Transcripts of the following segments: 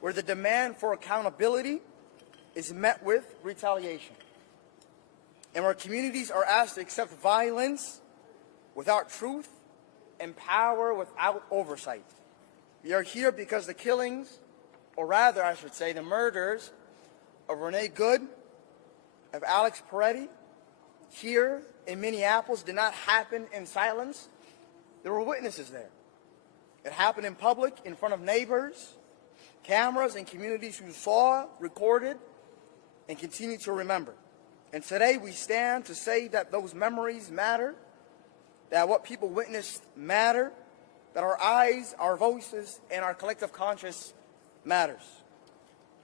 where the demand for accountability is met with retaliation, and where communities are asked to accept violence without truth and power without oversight. We are here because the killings, or rather I should say the murders, of Renee Good, of Alex Peretti, here in Minneapolis did not happen in silence. There were witnesses there. It happened in public, in front of neighbors, cameras, and communities who saw, recorded, and continue to remember. And today we stand to say that those memories matter, that what people witnessed matter, that our eyes, our voices, and our collective conscience matters.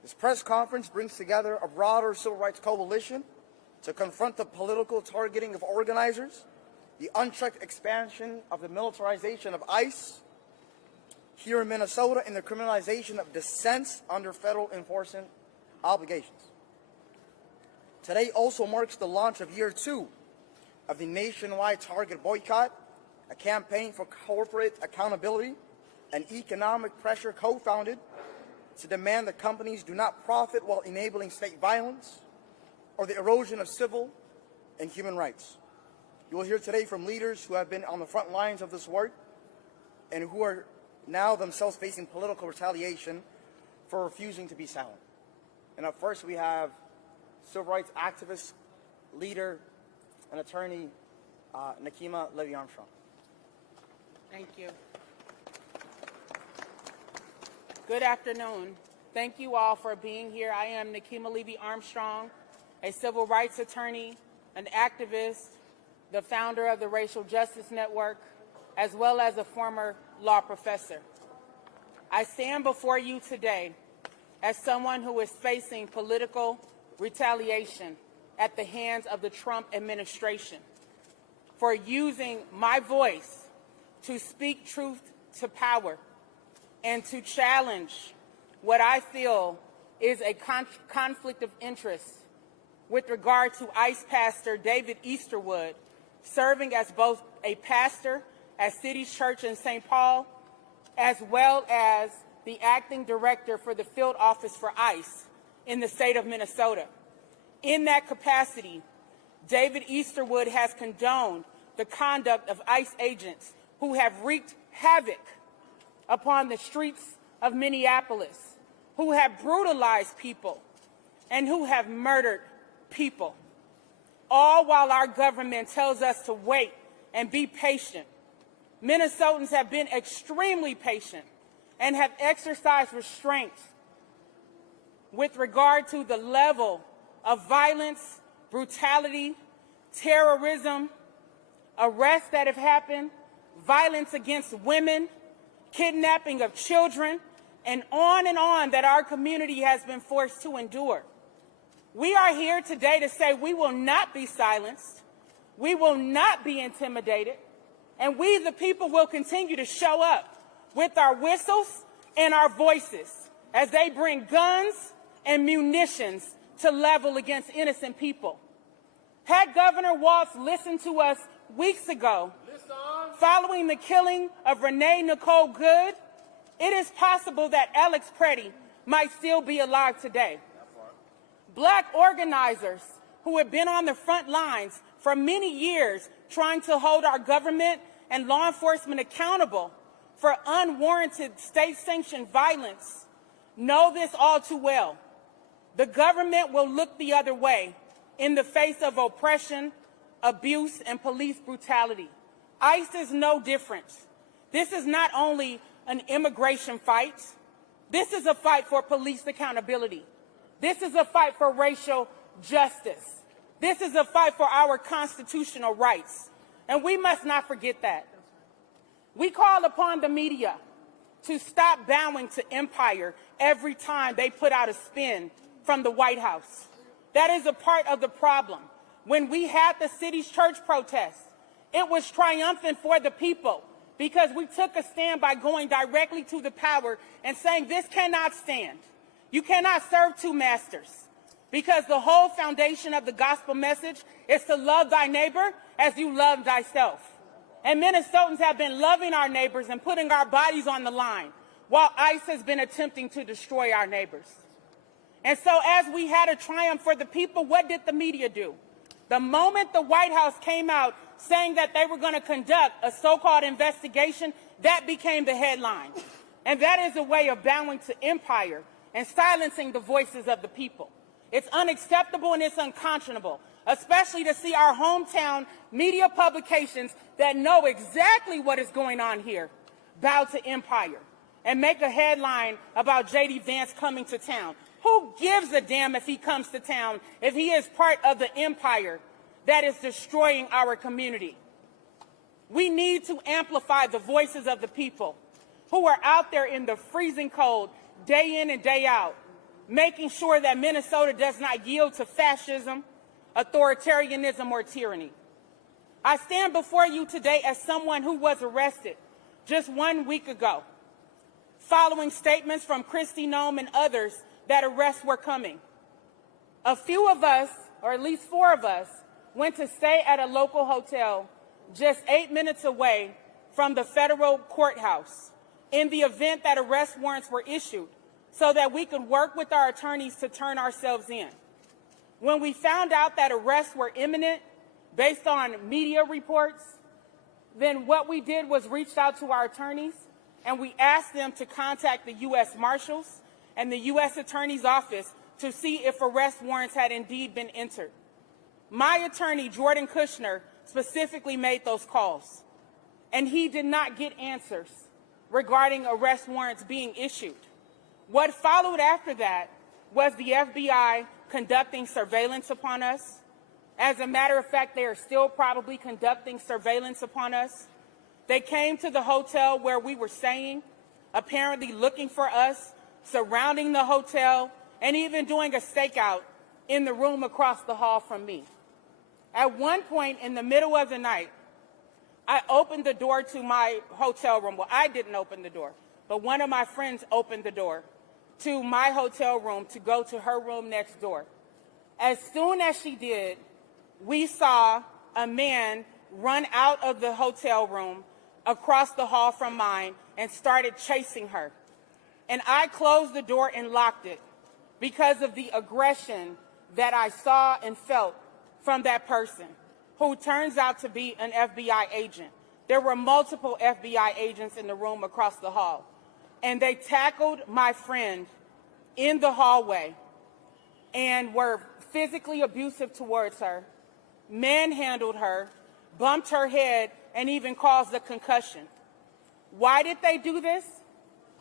This press conference brings together a broader civil rights coalition to confront the political targeting of organizers, the unchecked expansion of the militarization of ICE here in Minnesota, and the criminalization of dissents under federal enforcement obligations. Today also marks the launch of year 2 of the nationwide Target boycott, a campaign for corporate accountability and economic pressure co-founded to demand that companies do not profit while enabling state violence or the erosion of civil and human rights. You will hear today from leaders who have been on the front lines of this work and who are now themselves facing political retaliation for refusing to be silent. And up first we have civil rights activist, leader, and attorney Nekima Levy Armstrong. Thank you. Good afternoon. Thank you all for being here. I am Nekima Levy Armstrong, a civil rights attorney, an activist, the founder of the Racial Justice Network, as well as a former law professor. I stand before you today as someone who is facing political retaliation at the hands of the Trump administration for using my voice to speak truth to power and to challenge what I feel is a conflict of interest with regard to ICE pastor David Easterwood serving as both a pastor at City's Church in St. Paul, as well as the acting director for the field office for ICE in the state of Minnesota. In that capacity, David Easterwood has condoned the conduct of ICE agents who have wreaked havoc upon the streets of Minneapolis, who have brutalized people, and who have murdered people, all while our government tells us to wait and be patient. Minnesotans have been extremely patient and have exercised restraint with regard to the level of violence, brutality, terrorism, arrests that have happened, violence against women, kidnapping of children, and on that our community has been forced to endure. We are here today to say we will not be silenced, we will not be intimidated, and we, the people, will continue to show up with our whistles and our voices as they bring guns and munitions to level against innocent people. Had Governor Walz listened to us weeks ago, following the killing of Renee Nicole Good, it is possible that Alex Peretti might still be alive today. Black organizers who have been on the front lines for many years trying to hold our government and law enforcement accountable for unwarranted state-sanctioned violence know this all too well. The government will look the other way in the face of oppression, abuse, and police brutality. ICE is no different. This is not only an immigration fight. This is a fight for police accountability. This is a fight for racial justice. This is a fight for our constitutional rights. And we must not forget that. We call upon the media to stop bowing to empire every time they put out a spin from the White House. That is a part of the problem. When we had the City's Church protest, it was triumphant for the people because we took a stand by going directly to the power and saying this cannot stand. You cannot serve two masters, because the whole foundation of the gospel message is to love thy neighbor as you love thyself. And Minnesotans have been loving our neighbors and putting our bodies on the line while ICE has been attempting to destroy our neighbors. And so as we had a triumph for the people, what did the media do? The moment the White House came out saying that they were going to conduct a so-called investigation, that became the headline. And that is a way of bowing to empire and silencing the voices of the people. It's unacceptable and it's unconscionable, especially to see our hometown media publications that know exactly what is going on here bow to empire and make a headline about J.D. Vance coming to town. Who gives a damn if he comes to town if he is part of the empire that is destroying our community? We need to amplify the voices of the people who are out there in the freezing cold, day in and day out, making sure that Minnesota does not yield to fascism, authoritarianism, or tyranny. I stand before you today as someone who was arrested just 1 week ago, following statements from Kristi Noem and others that arrests were coming. A few of us, or at least 4 of us, went to stay at a local hotel just 8 minutes away from the federal courthouse in the event that arrest warrants were issued so that we could work with our attorneys to turn ourselves in. When we found out that arrests were imminent based on media reports, then what we did was reached out to our attorneys and we asked them to contact the U.S. Marshals and the U.S. Attorney's Office to see if arrest warrants had indeed been entered. My attorney, Jordan Kushner, specifically made those calls, and he did not get answers regarding arrest warrants being issued. What followed after that was the FBI conducting surveillance upon us. As a matter of fact, they are still probably conducting surveillance upon us. They came to the hotel where we were staying, apparently looking for us, surrounding the hotel, and even doing a stakeout in the room across the hall from me. At one point in the middle of the night, I opened the door to my hotel room. Well, I didn't open the door, but one of my friends opened the door to my hotel room to go to her room next door. As soon as she did, we saw a man run out of the hotel room across the hall from mine and started chasing her. And I closed the door and locked it because of the aggression that I saw and felt from that person, who turns out to be an FBI agent. There were multiple FBI agents in the room across the hall, and they tackled my friend in the hallway and were physically abusive towards her, manhandled her, bumped her head, and even caused a concussion. Why did they do this?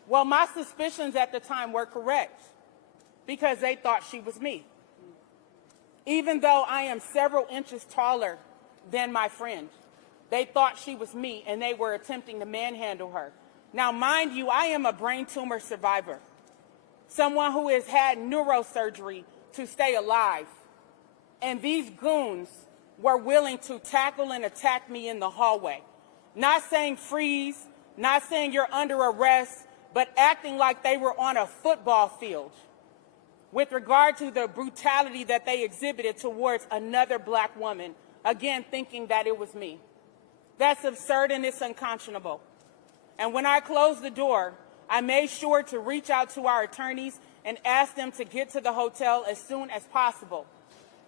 Well, my suspicions at the time were correct, because they thought she was me. Even though I am several inches taller than my friend, they thought she was me, and they were attempting to manhandle her. Now, mind you, I am a brain tumor survivor, someone who has had neurosurgery to stay alive. And these goons were willing to tackle and attack me in the hallway, not saying freeze, not saying you're under arrest, but acting like they were on a football field with regard to the brutality that they exhibited towards another black woman, again, thinking that it was me. That's absurd and it's unconscionable. And when I closed the door, I made sure to reach out to our attorneys and ask them to get to the hotel as soon as possible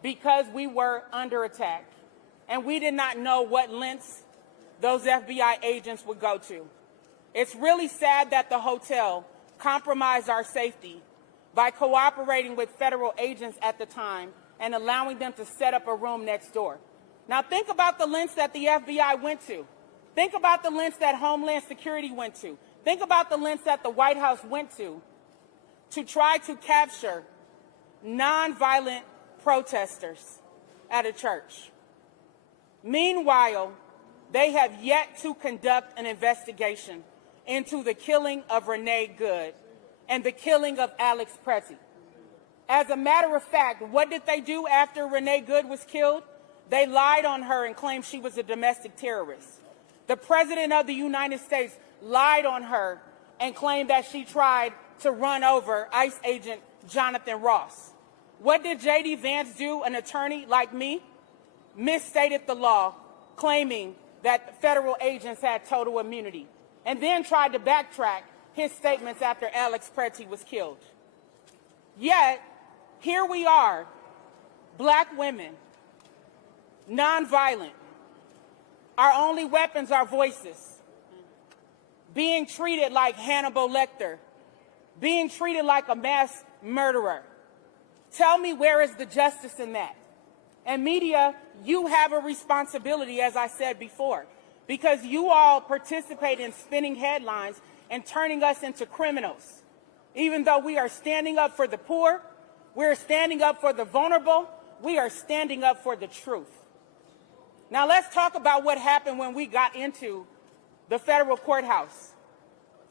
because we were under attack. And we did not know what lengths those FBI agents would go to. It's really sad that the hotel compromised our safety by cooperating with federal agents at the time and allowing them to set up a room next door. Now think about the lengths that the FBI went to. Think about the lengths that Homeland Security went to. Think about the lengths that the White House went to try to capture nonviolent protesters at a church. Meanwhile, they have yet to conduct an investigation into the killing of Renee Good and the killing of Alex Preti. As a matter of fact, what did they do after Renee Good was killed? They lied on her and claimed she was a domestic terrorist. The President of the United States lied on her and claimed that she tried to run over ICE agent Jonathan Ross. What did J.D. Vance do, an attorney like me? Misstated the law, claiming that federal agents had total immunity, and then tried to backtrack his statements after Alex Pretty was killed. Yet, here we are, black women, nonviolent. Our only weapons are voices. Being treated like Hannibal Lecter. Being treated like a mass murderer. Tell me, where is the justice in that? And media, you have a responsibility, as I said before, because you all participate in spinning headlines and turning us into criminals. Even though we are standing up for the poor, we're standing up for the vulnerable, we are standing up for the truth. Now let's talk about what happened when we got into the federal courthouse.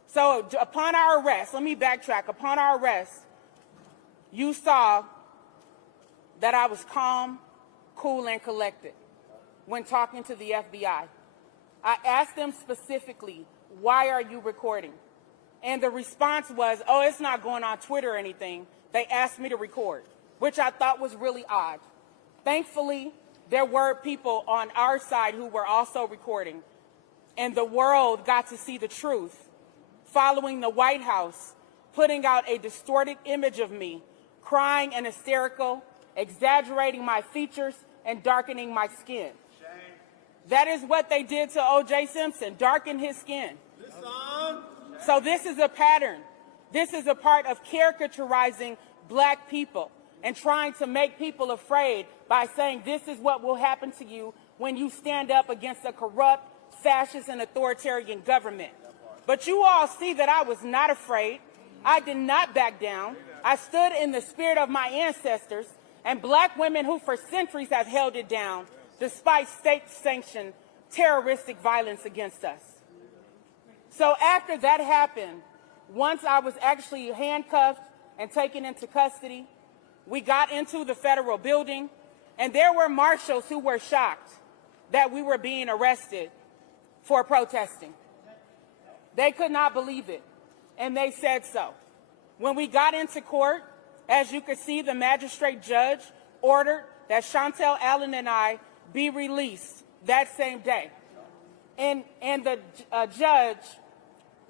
So upon our arrest, let me backtrack. Upon our arrest, you saw that I was calm, cool, and collected when talking to the FBI. I asked them specifically, why are you recording? And the response was, oh, it's not going on Twitter or anything. They asked me to record, which I thought was really odd. Thankfully, there were people on our side who were also recording, and the world got to see the truth following the White House putting out a distorted image of me, crying and hysterical, exaggerating my features, and darkening my skin. Shame. That is what they did to O.J. Simpson, darken his skin. So this is a pattern. This is a part of caricaturizing black people and trying to make people afraid by saying this is what will happen to you when you stand up against a corrupt, fascist, and authoritarian government. But you all see that I was not afraid. I did not back down. I stood in the spirit of my ancestors and black women who for centuries have held it down despite state-sanctioned terroristic violence against us. So after that happened, once I was actually handcuffed and taken into custody, we got into the federal building, and there were marshals who were shocked that we were being arrested for protesting. They could not believe it, and they said so. When we got into court, as you could see, the magistrate judge ordered that Chantel Allen and I be released that same day. And the judge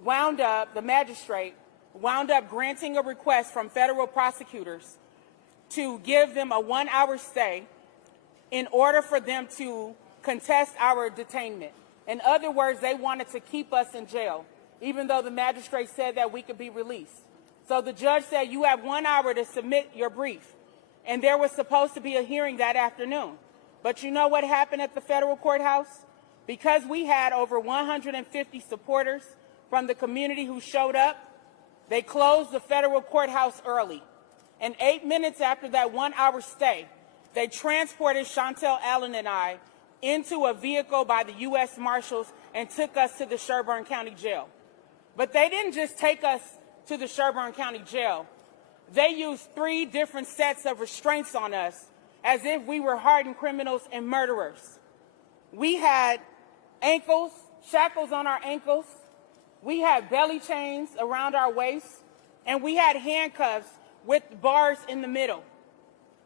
wound up, the magistrate, wound up granting a request from federal prosecutors to give them a 1-hour stay in order for them to contest our detainment. In other words, they wanted to keep us in jail, even though the magistrate said that we could be released. So the judge said, you have 1 hour to submit your brief. And there was supposed to be a hearing that afternoon. But you know what happened at the federal courthouse? Because we had over 150 supporters from the community who showed up, they closed the federal courthouse early. And 8 minutes after that 1-hour stay, they transported Chantel Allen and I into a vehicle by the U.S. Marshals and took us to the Sherburne County Jail. But they didn't just take us to the Sherburne County Jail. They used 3 different sets of restraints on us as if we were hardened criminals and murderers. We had ankles, shackles on our ankles. We had belly chains around our waist, and we had handcuffs with bars in the middle.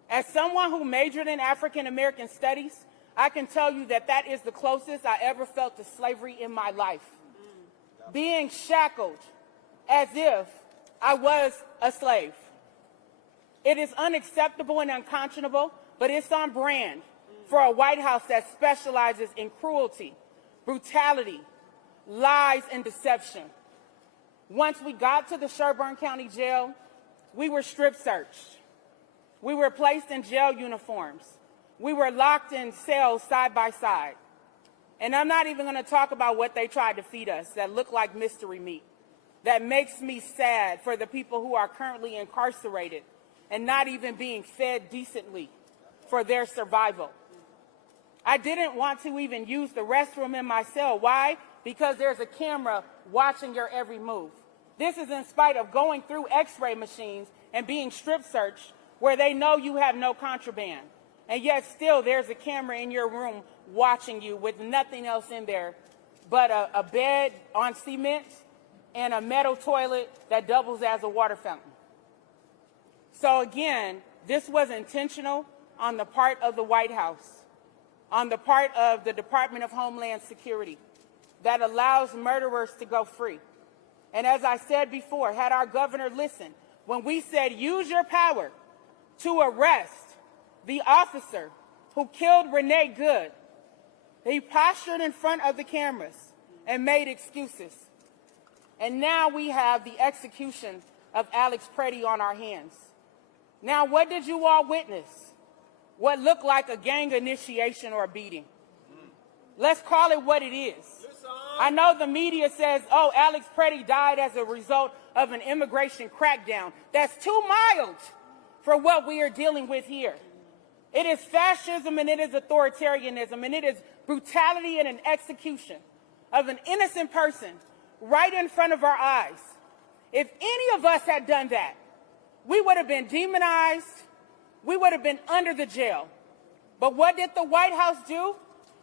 As someone who majored in African American studies, I can tell you that that is the closest I ever felt to slavery in my life. Being shackled as if I was a slave. It is unacceptable and unconscionable, but it's on brand for a White House that specializes in cruelty, brutality, lies, and deception. Once we got to the Sherburne County Jail, we were strip searched. We were placed in jail uniforms. We were locked in cells side by side. And I'm not even going to talk about what they tried to feed us that looked like mystery meat. That makes me sad for the people who are currently incarcerated and not even being fed decently for their survival. I didn't want to even use the restroom in my cell. Why? Because there's a camera watching your every move. This is in spite of going through x-ray machines and being strip searched where they know you have no contraband. And yet still there's a camera in your room watching you with nothing else in there but a bed on cement and a metal toilet that doubles as a water fountain. So again, this was intentional on the part of the White House, on the part of the Department of Homeland Security, that allows murderers to go free. And as I said before, had our governor listened, when we said use your power to arrest the officer who killed Renee Good, he postured in front of the cameras and made excuses. And now we have the execution of Alex Preddy on our hands. Now, what did you all witness? What looked like a gang initiation or a beating. Let's call it what it is. I know the media says, oh, Alex Preddy died as a result of an immigration crackdown. That's too mild for what we are dealing with here. It is fascism and it is authoritarianism and it is brutality and an execution of an innocent person right in front of our eyes. If any of us had done that, we would have been demonized. We would have been under the jail. But what did the White House do?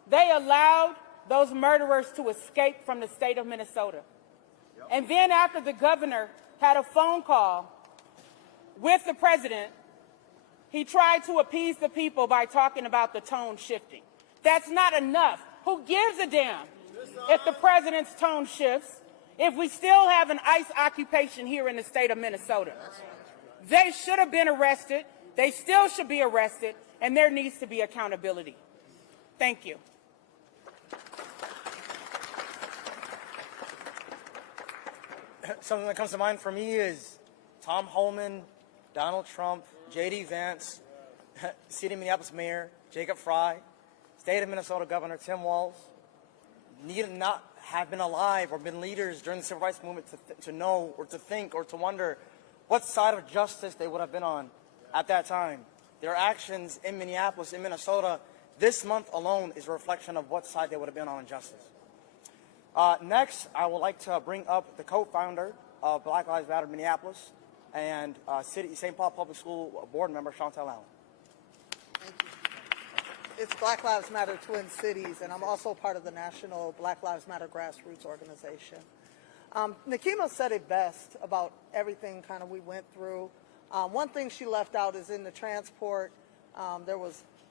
They allowed those murderers to escape from the state of Minnesota. And then after the governor had a phone call with the president, he tried to appease the people by talking about the tone shifting. That's not enough. Who gives a damn if the president's tone shifts, if we still have an ICE occupation here in the state of Minnesota? They should have been arrested. They still should be arrested, and there needs to be accountability. Thank you. Something that comes to mind for me is Tom Homan, Donald Trump, J.D. Vance, City of Minneapolis Mayor Jacob Fry, State of Minnesota Governor Tim Walz need not have been alive or been leaders during the civil rights movement to know or to think or to wonder what side of justice they would have been on at that time. Their actions in Minneapolis, in Minnesota, this month alone is a reflection of what side they would have been on in justice. Next, I would like to bring up the co-founder of Black Lives Matter Minneapolis and St. Paul Public School board member Chantel Allen. Thank you. It's Black Lives Matter Twin Cities, and I'm also part of the National Black Lives Matter Grassroots Organization. Nekima said it best about everything kind of we went through. One thing she left out is in the transport,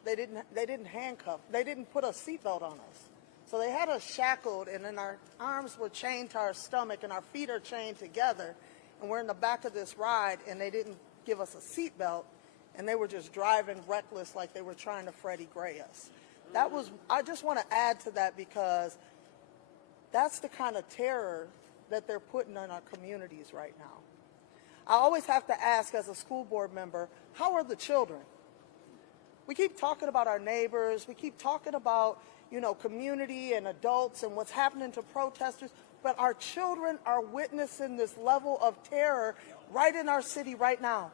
they didn't handcuff, they didn't put a seatbelt on us. So they had us shackled, and then our arms were chained to our stomach, and our feet are chained together, and we're in the back of this ride, and they didn't give us a seatbelt, and they were just driving reckless like they were trying to Freddie Gray us. I just want to add to that because that's the kind of terror that they're putting in our communities right now. I always have to ask as a school board member, how are the children? We keep talking about our neighbors, we keep talking about community and adults and what's happening to protesters, but our children are witnessing this level of terror right in our city right now.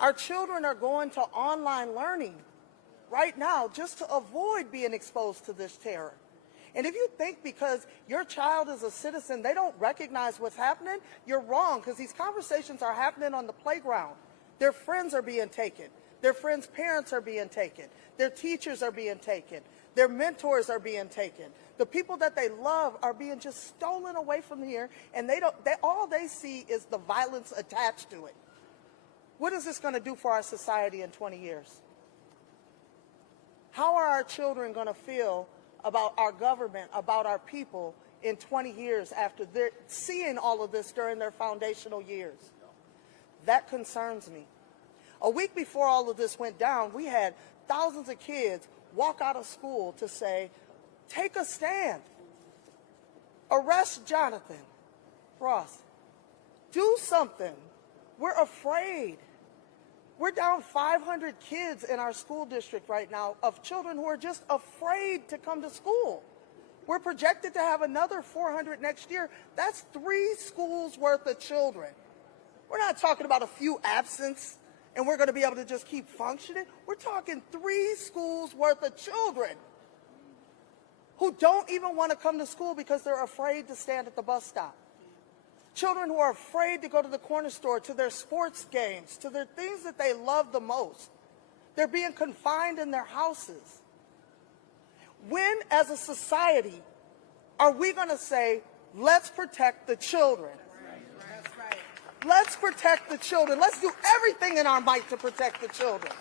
Our children are going to online learning right now just to avoid being exposed to this terror. And if you think because your child is a citizen, they don't recognize what's happening, you're wrong, because these conversations are happening on the playground. Their friends are being taken. Their friends' parents are being taken. Their teachers are being taken. Their mentors are being taken. The people that they love are being just stolen away from here, and all they see is the violence attached to it. What is this going to do for our society in 20 years? How are our children going to feel about our government, about our people in 20 years after they're seeing all of this during their foundational years? That concerns me. A week before all of this went down, we had thousands of kids walk out of school to say, take a stand. Arrest Jonathan Ross. Do something. We're afraid. We're down 500 kids in our school district right now of children who are just afraid to come to school. We're projected to have another 400 next year. That's 3 schools worth of children. We're not talking about a few absence and we're going to be able to just keep functioning. We're talking 3 schools worth of children who don't even want to come to school because they're afraid to stand at the bus stop. Children who are afraid to go to the corner store, to their sports games, to their things that they love the most. They're being confined in their houses. When, as a society, are we going to say, let's protect the children? That's right. Let's protect the children. Let's do everything in our might to protect the children.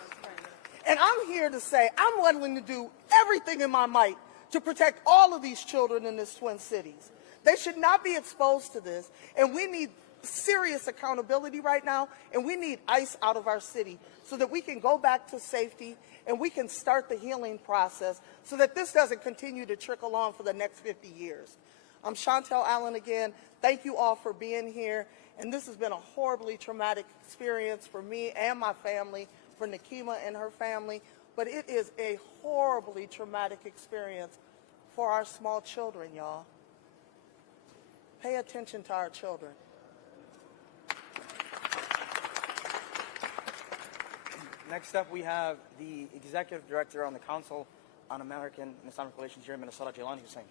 And I'm here to say I'm willing to do everything in my might to protect all of these children in this Twin Cities. They should not be exposed to this. And we need serious accountability right now, and we need ICE out of our city so that we can go back to safety and we can start the healing process so that this doesn't continue to trickle on for the next 50 years. I'm Chantel Allen again. Thank you all for being here. And this has been a horribly traumatic experience for me and my family, for Nekima and her family. But it is a horribly traumatic experience for our small children, y'all. Pay attention to our children. Next up, we have the Executive Director on the Council on American and Islamic Relations here in Minnesota, Jailani Hussain.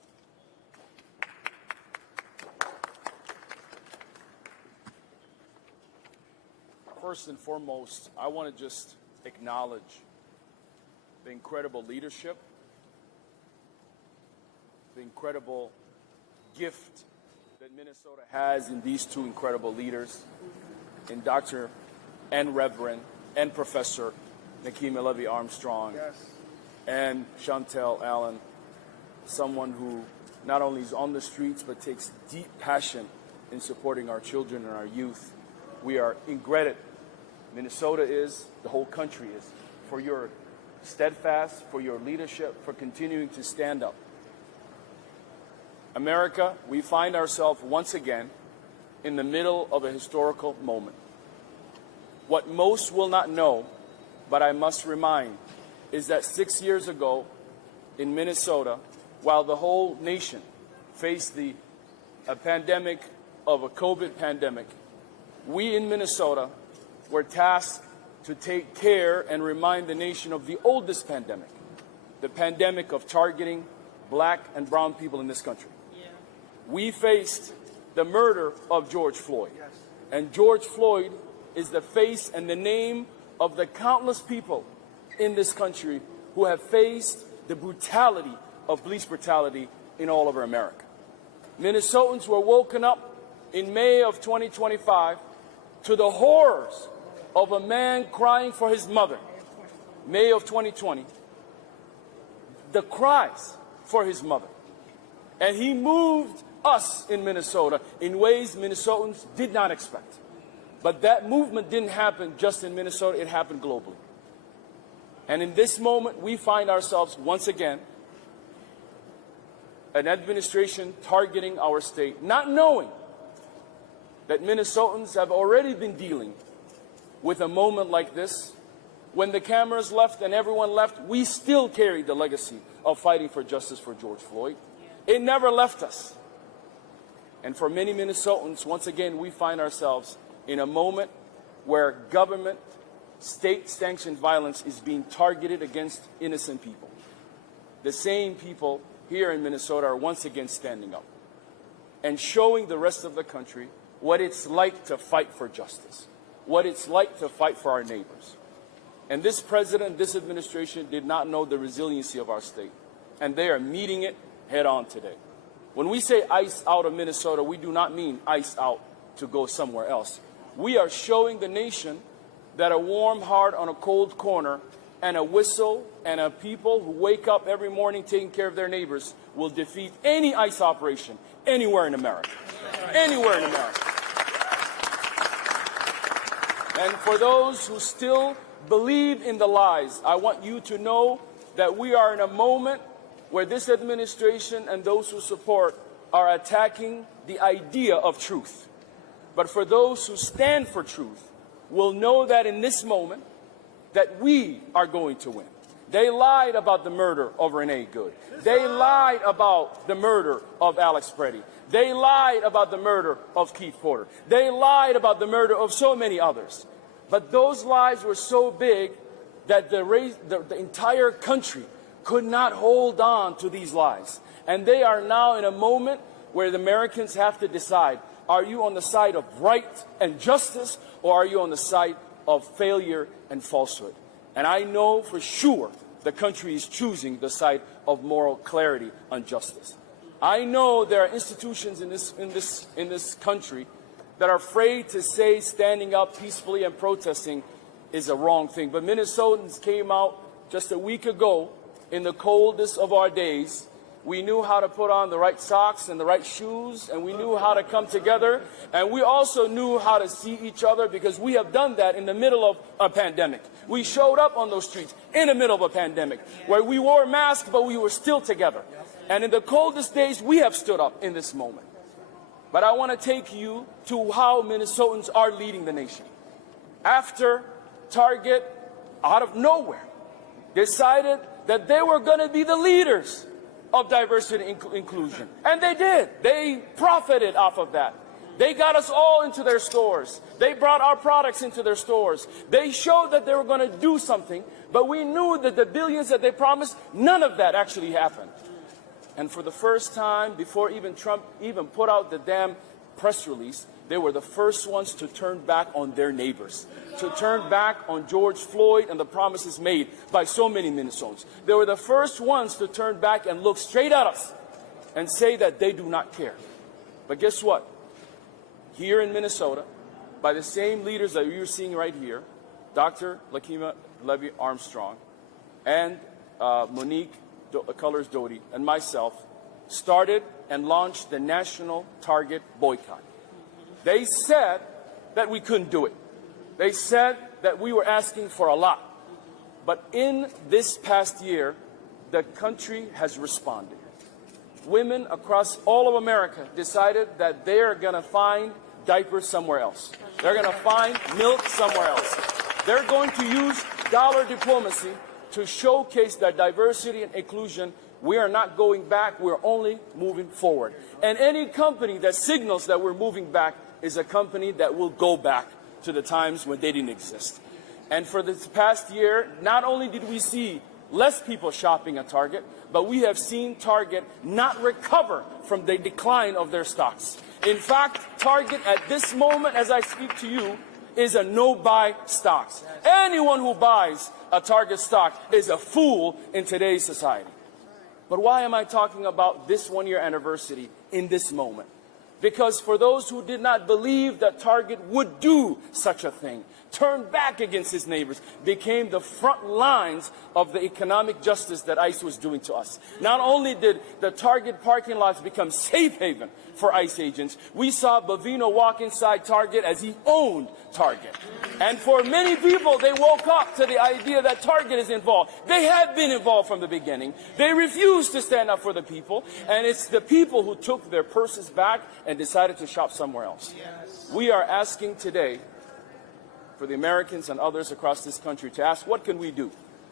First and foremost, I want to just acknowledge the incredible leadership, the incredible gift that Minnesota has in these two incredible leaders, in Dr. and Reverend and Professor Nekima Levy Armstrong, and Chantel Allen, someone who not only is on the streets but takes deep passion in supporting our children and our youth. We are indebted, Minnesota is, the whole country is, for your steadfast, for your leadership, for continuing to stand up. America, we find ourselves once again in the middle of a historical moment. What most will not know, but I must remind, is that 6 years ago in Minnesota, while the whole nation faced a pandemic of a COVID pandemic, we in Minnesota were tasked to take care and remind the nation of the oldest pandemic, the pandemic of targeting black and brown people in this country. We faced the murder of George Floyd. And George Floyd is the face and the name of the countless people in this country who have faced the brutality of police brutality in all over America. Minnesotans were woken up in May of 2025 to the horrors of a man crying for his mother. May of 2020, the cries for his mother. And he moved us in Minnesota in ways Minnesotans did not expect. But that movement didn't happen just in Minnesota, it happened globally. And in this moment, we find ourselves once again, an administration targeting our state, not knowing that Minnesotans have already been dealing with a moment like this. When the cameras left and everyone left, we still carried the legacy of fighting for justice for George Floyd. It never left us. And for many Minnesotans, once again, we find ourselves in a moment where government, state-sanctioned violence is being targeted against innocent people. The same people here in Minnesota are once again standing up and showing the rest of the country what it's like to fight for justice, what it's like to fight for our neighbors. And this president, this administration did not know the resiliency of our state, and they are meeting it head on today. When we say ICE out of Minnesota, we do not mean ICE out to go somewhere else. We are showing the nation that a warm heart on a cold corner and a whistle and a people who wake up every morning taking care of their neighbors will defeat any ICE operation anywhere in America. Anywhere in America. And for those who still believe in the lies, I want you to know that we are in a moment where this administration and those who support are attacking the idea of truth. But for those who stand for truth will know that in this moment that we are going to win. They lied about the murder of Renee Good. They lied about the murder of Alex Preddy. They lied about the murder of Keith Porter. They lied about the murder of so many others. But those lies were so big that the entire country could not hold on to these lies. And they are now in a moment where the Americans have to decide, are you on the side of right and justice, or are you on the side of failure and falsehood? And I know for sure the country is choosing the side of moral clarity and justice. I know there are institutions in this country that are afraid to say standing up peacefully and protesting is a wrong thing. But Minnesotans came out just a week ago in the coldest of our days We knew how to put on the right socks and the right shoes, and we knew how to come together, and we also knew how to see each other, because we have done that in the middle of a pandemic. We showed up on those streets in the middle of a pandemic, where we wore masks, but we were still together. And in the coldest days, we have stood up in this moment. But I want to take you to how Minnesotans are leading the nation. After Target, out of nowhere, decided that they were going to be the leaders of diversity and inclusion. And they did. They profited off of that. They got us all into their stores. They brought our products into their stores. They showed that they were going to do something, but we knew that the billions that they promised, none of that actually happened. And for the first time, before even Trump even put out the damn press release, they were the first ones to turn back on their neighbors, to turn back on George Floyd and the promises made by so many Minnesotans. They were the first ones to turn back and look straight at us and say that they do not care. But guess what? Here in Minnesota, by the same leaders that you're seeing right here, Dr. Nekima Levy Armstrong and Monique Colors Doty and myself started and launched the national Target boycott. They said that we couldn't do it. They said that we were asking for a lot. But in this past year, the country has responded. Women across all of America decided that they're going to find diapers somewhere else. They're going to find milk somewhere else. They're going to use dollar diplomacy to showcase that diversity and inclusion. We are not going back. We're only moving forward. And any company that signals that we're moving back is a company that will go back to the times when they didn't exist. And for this past year, not only did we see less people shopping at Target, but we have seen Target not recover from the decline of their stocks. In fact, Target at this moment, as I speak to you, is a no-buy stocks. Anyone who buys a Target stock is a fool in today's society. But why am I talking about this one-year anniversary in this moment? Because for those who did not believe that Target would do such a thing, turned back against his neighbors, became the front lines of the economic justice that ICE was doing to us. Not only did the Target parking lots become safe haven for ICE agents, we saw Bavino walk inside Target as he owned Target. And for many people, they woke up to the idea that Target is involved. They have been involved from the beginning. They refused to stand up for the people, and it's the people who took their purses back and decided to shop somewhere else. Yes. We are asking today for the Americans and others across this country to ask, what can we do?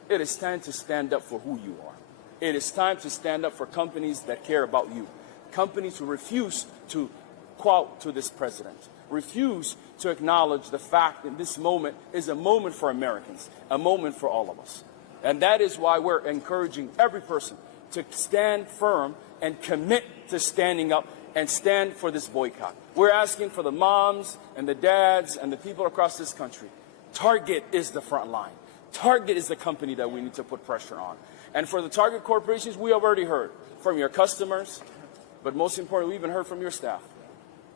It is time to stand up for who you are. It is time to stand up for companies that care about you. Companies who refuse to quote to this president, refuse to acknowledge the fact that this moment is a moment for Americans, a moment for all of us. And that is why we're encouraging every person to stand firm and commit to standing up and stand for this boycott. We're asking for the moms and the dads and the people across this country. Target is the front line. Target is the company that we need to put pressure on. And for the Target corporations, we have already heard from your customers, but most importantly, we even heard from your staff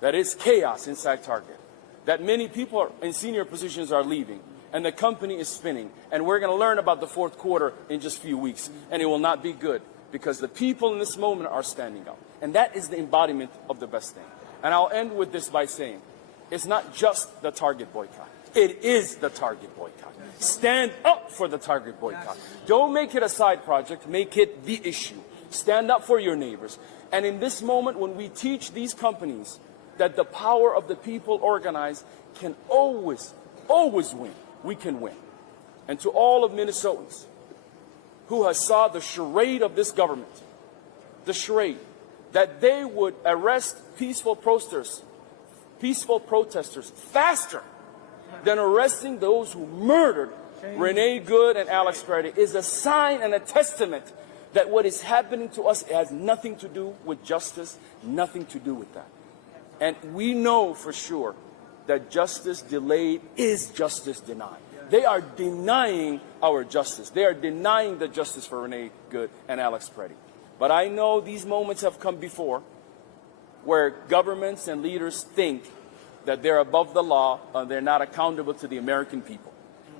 that it's chaos inside Target, that many people in senior positions are leaving, and the company is spinning. And we're going to learn about the fourth quarter in just a few weeks, and it will not be good because the people in this moment are standing up. And that is the embodiment of the best thing. And I'll end with this by saying, it's not just the Target boycott. It is the Target boycott. Stand up for the Target boycott. Don't make it a side project. Make it the issue. Stand up for your neighbors. And in this moment, when we teach these companies that the power of the people organized can always win, we can win. And to all of Minnesotans who has saw the charade of this government, the charade, that they would arrest peaceful protesters faster than arresting those who murdered Renee Good and Alex Perry is a sign and a testament that what is happening to us has nothing to do with justice, nothing to do with that. And we know for sure that justice delayed is justice denied. They are denying our justice. They are denying the justice for Renee Good and Alex Perry. But I know these moments have come before where governments and leaders think that they're above the law and they're not accountable to the American people.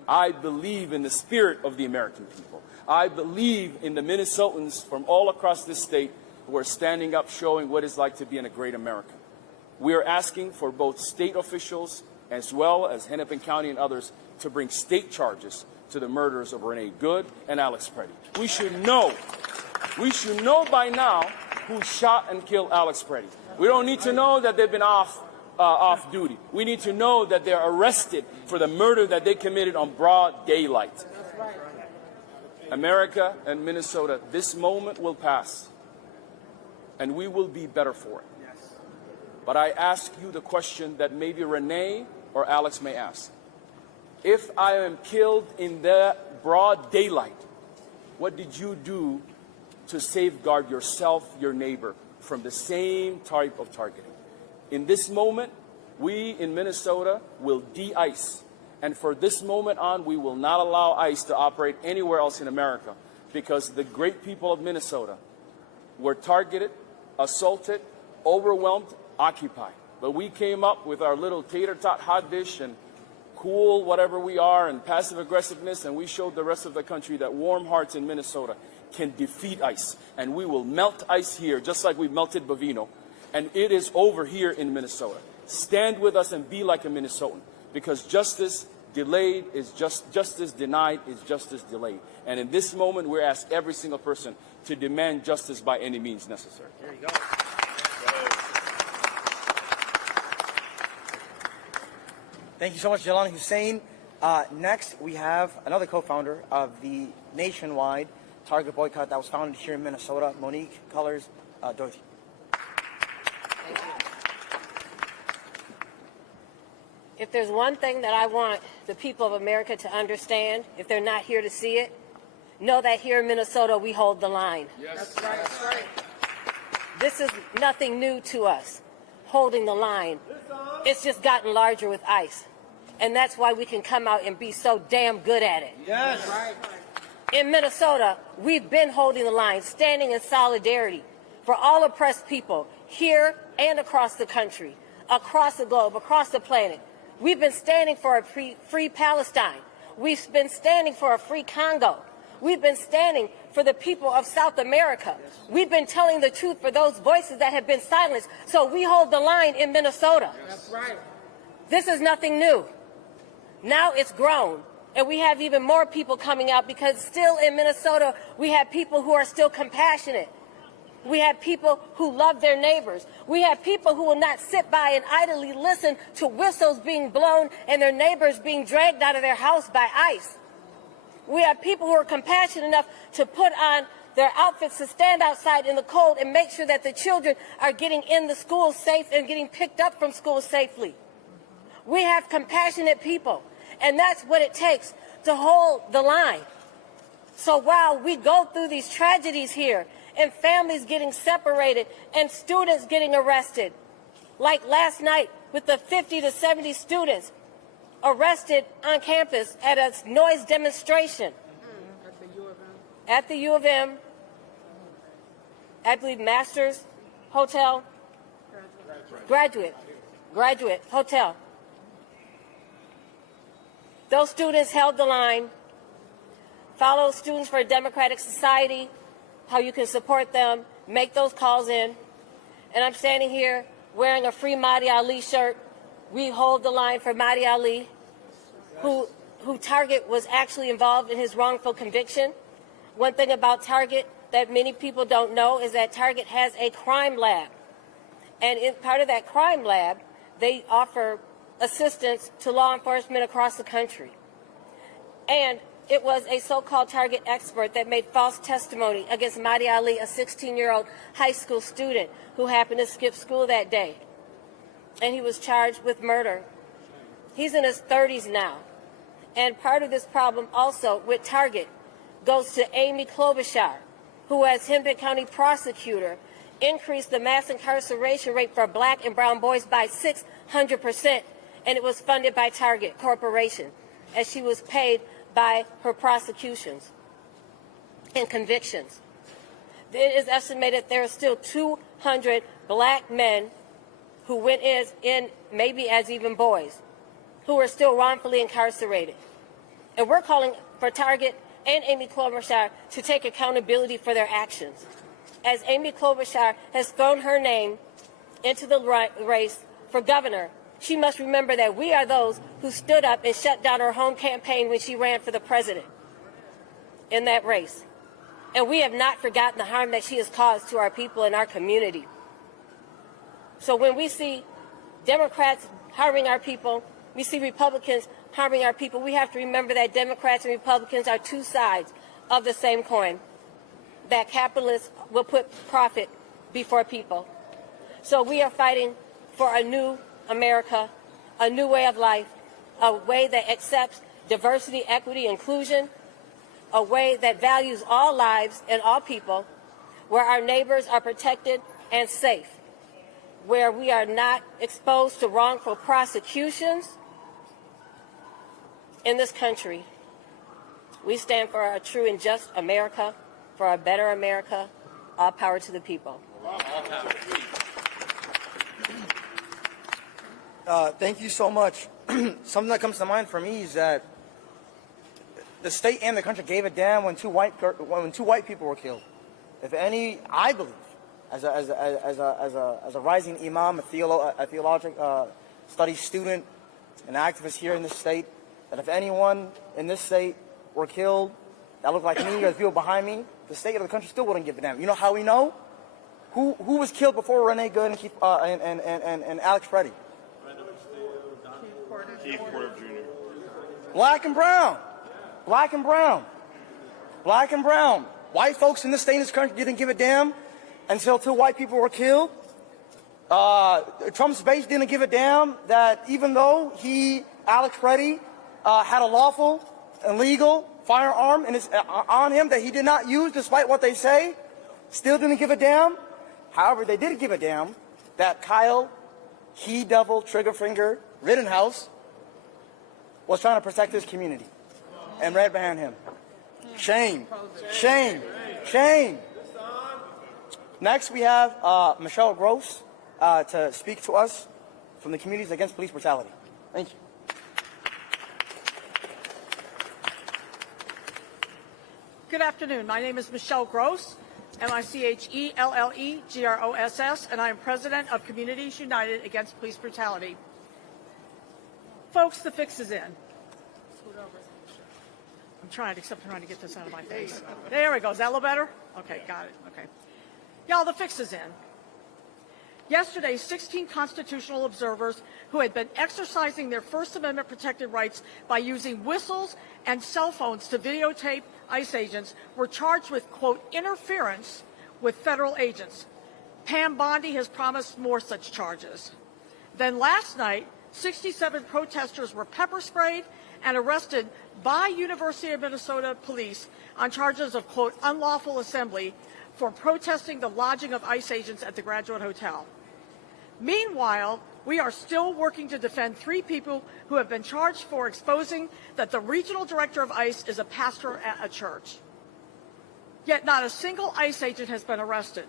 I believe in the spirit of the American people. I believe in the Minnesotans from all across this state who are standing up showing what it's like to be in a great America. We are asking for both state officials as well as Hennepin County and others to bring state charges to the murders of Renee Good and Alex Preddy. We should know by now who shot and killed Alex Preddy. We don't need to know that they've been off duty. We need to know that they're arrested for the murder that they committed on broad daylight. America and Minnesota, this moment will pass, and we will be better for it. But I ask you the question that maybe Renee or Alex may ask. If I am killed in the broad daylight, what did you do to safeguard yourself, your neighbor, from the same type of targeting? In this moment, we in Minnesota will de-ice. And for this moment on, we will not allow ICE to operate anywhere else in America, because the great people of Minnesota were targeted, assaulted, overwhelmed, occupied. But we came up with our little tater-tot hot dish and cool whatever we are and passive aggressiveness, and we showed the rest of the country that warm hearts in Minnesota can defeat ICE. And we will melt ICE here, just like we melted Bovino. And it is over here in Minnesota. Stand with us and be like a Minnesotan, because justice delayed is justice denied is justice delayed. And in this moment, we ask every single person to demand justice by any means necessary. There you go. Thank you so much, Jelani Hussein. Next, we have another co-founder of the nationwide Target boycott that was founded here in Minnesota, Monique Colors, Dorothy. Thank you. If there's one thing that I want the people of America to understand, if they're not here to see it, know that here in Minnesota we hold the line. That's right. That's right. This is nothing new to us, holding the line. It's just gotten larger with ICE. And that's why we can come out and be so damn good at it. Yes. Right. In Minnesota, we've been holding the line, standing in solidarity for all oppressed people here and across the country, across the globe, across the planet. We've been standing for a free Palestine. We've been standing for a free Congo. We've been standing for the people of South America. We've been telling the truth for those voices that have been silenced. So we hold the line in Minnesota. That's right. This is nothing new. Now it's grown. And we have even more people coming out, because still in Minnesota, we have people who are still compassionate. We have people who love their neighbors. We have people who will not sit by and idly listen to whistles being blown and their neighbors being dragged out of their house by ICE. We have people who are compassionate enough to put on their outfits to stand outside in the cold and make sure that the children are getting in the school safe and getting picked up from school safely. We have compassionate people, and that's what it takes to hold the line. So while we go through these tragedies here, and families getting separated, and students getting arrested, like last night with the 50 to 70 students arrested on campus at a noise demonstration at the U of M, I believe Masters Hotel, Graduate Hotel. Those students held the line. Follow Students for a Democratic Society, how you can support them, make those calls in. And I'm standing here wearing a Free Mahdi Ali shirt. We hold the line for Mahdi Ali, who Target was actually involved in his wrongful conviction. One thing about Target that many people don't know is that Target has a crime lab. And in part of that crime lab, they offer assistance to law enforcement across the country. And it was a so-called Target expert that made false testimony against Mahdi Ali, a 16-year-old high school student who happened to skip school that day. And he was charged with murder. He's in his 30s now. And part of this problem also with Target goes to Amy Klobuchar, who, as Hennepin County prosecutor, increased the mass incarceration rate for black and brown boys by 600%. And it was funded by Target Corporation, as she was paid by her prosecutions and convictions. It is estimated there are still 200 black men who went in maybe as even boys, who are still wrongfully incarcerated. And we're calling for Target and Amy Klobuchar to take accountability for their actions. as Amy Klobuchar has thrown her name into the race for governor, she must remember that we are those who stood up and shut down her home campaign when she ran for the president in that race. And we have not forgotten the harm that she has caused to our people and our community. So when we see Democrats harming our people, we see Republicans harming our people, we have to remember that Democrats and Republicans are two sides of the same coin, that capitalists will put profit before people. So we are fighting for a new America, a new way of life, a way that accepts diversity, equity, inclusion, a way that values all lives and all people, where our neighbors are protected and safe, where we are not exposed to wrongful prosecutions. In this country, we stand for a true and just America, for a better America. All power to the people. Thank you so much. Something that comes to mind for me is that the state and the country gave a damn when two white people were killed. If any, I believe, as a rising imam, a theological studies student, an activist here in this state, that if anyone in this state were killed that looked like me or the people behind me, the state or the country still wouldn't give a damn. You know how we know? Who was killed before Renee Good and Alex Preddy? Keith Porter Jr. Black and brown. Black and brown. Black and brown. White folks in this state and this country didn't give a damn until two white people were killed. Trump's base didn't give a damn that even though Alex Preddy, had a lawful and legal firearm on him that he did not use despite what they say, still didn't give a damn. However, they did give a damn that Kyle, he-devil, trigger-finger, Rittenhouse was trying to protect his community and red band him. Shame. Shame. Shame. Next, we have Michelle Gross to speak to us from the Communities Against Police Brutality. Thank you. Good afternoon. My name is Michelle Gross, MICHELLEGROSS, and I am president of Communities United Against Police Brutality. Folks, the fix is in. I'm trying to get this out of my face. There we go. Is that a little better? Okay, got it. Okay. Y'all, the fix is in. Yesterday, 16 constitutional observers who had been exercising their First Amendment protected rights by using whistles and cell phones to videotape ICE agents were charged with, quote, interference with federal agents. Pam Bondi has promised more such charges. Then last night, 67 protesters were pepper sprayed and arrested by University of Minnesota police on charges of, quote, unlawful assembly for protesting the lodging of ICE agents at the Graduate Hotel. Meanwhile, we are still working to defend 3 people who have been charged for exposing that the regional director of ICE is a pastor at a church. Yet not a single ICE agent has been arrested.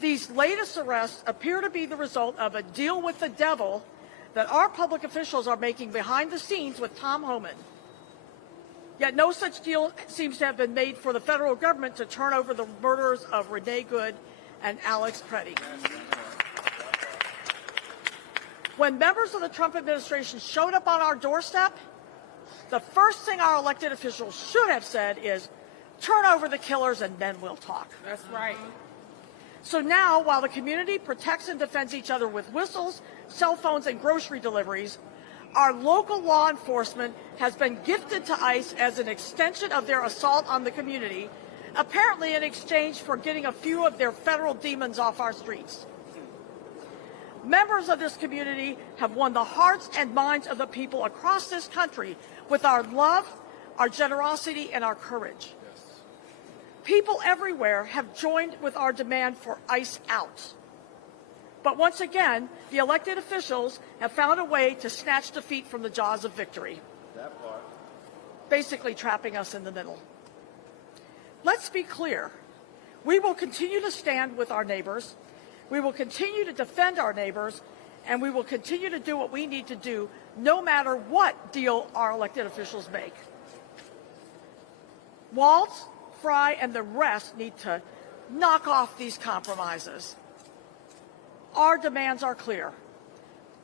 These latest arrests appear to be the result of a deal with the devil that our public officials are making behind the scenes with Tom Homan. Yet no such deal seems to have been made for the federal government to turn over the murderers of Renee Good and Alex Preddy. When members of the Trump administration showed up on our doorstep, the first thing our elected officials should have said is, turn over the killers and then we'll talk. That's right. So now, while the community protects and defends each other with whistles, cell phones, and grocery deliveries, our local law enforcement has been gifted to ICE as an extension of their assault on the community, apparently in exchange for getting a few of their federal demons off our streets. Members of this community have won the hearts and minds of the people across this country with our love, our generosity, and our courage. People everywhere have joined with our demand for ICE out. But once again, the elected officials have found a way to snatch defeat from the jaws of victory. That part. Basically trapping us in the middle. Let's be clear. We will continue to stand with our neighbors. We will continue to defend our neighbors, and we will continue to do what we need to do, no matter what deal our elected officials make. Waltz, Fry, and the rest need to knock off these compromises. Our demands are clear.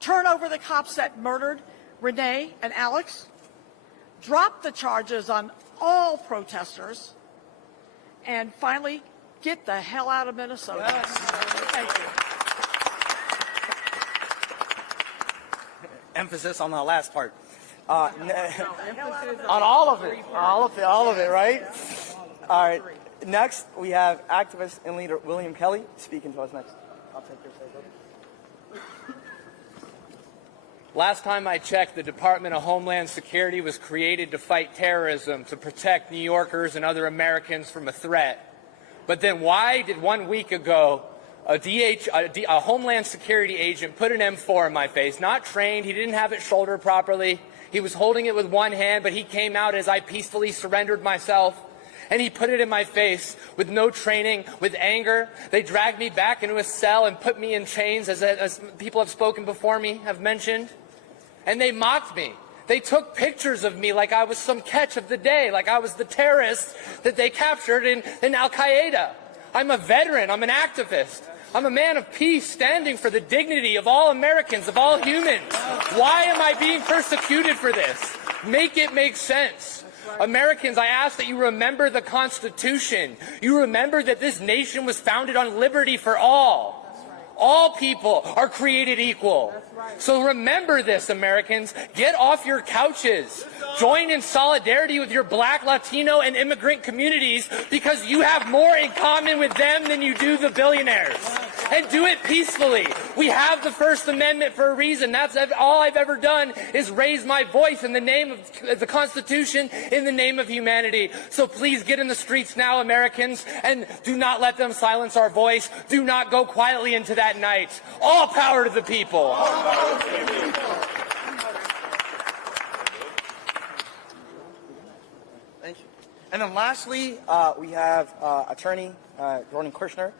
Turn over the cops that murdered Renee and Alex. Drop the charges on all protesters. And finally, get the hell out of Minnesota. Yes. Thank you. Emphasis on the last part. On all of it. All of it, right? All right. Next, we have activist and leader William Kelly speaking to us next. I'll take your place. Last time I checked, the Department of Homeland Security was created to fight terrorism, to protect New Yorkers and other Americans from a threat. But then why did 1 week ago a Homeland Security agent put an M4 in my face? Not trained, he didn't have it shouldered properly. He was holding it with one hand, but he came out as I peacefully surrendered myself. And he put it in my face with no training, with anger. They dragged me back into a cell and put me in chains, as people have spoken before me have mentioned. And they mocked me. They took pictures of me like I was some catch of the day, like I was the terrorist that they captured in Al-Qaeda. I'm a veteran. I'm an activist. I'm a man of peace standing for the dignity of all Americans, of all humans. Why am I being persecuted for this? Make it make sense. Americans, I ask that you remember the Constitution. You remember that this nation was founded on liberty for all. All people are created equal. So remember this, Americans. Get off your couches. Join in solidarity with your Black, Latino, and immigrant communities, because you have more in common with them than you do the billionaires. And do it peacefully. We have the First Amendment for a reason. That's all I've ever done, is raise my voice in the name of the Constitution, in the name of humanity. So please get in the streets now, Americans, and do not let them silence our voice. Do not go quietly into that night. All power to the people. Thank you. And then lastly, we have attorney Jordan Kirshner.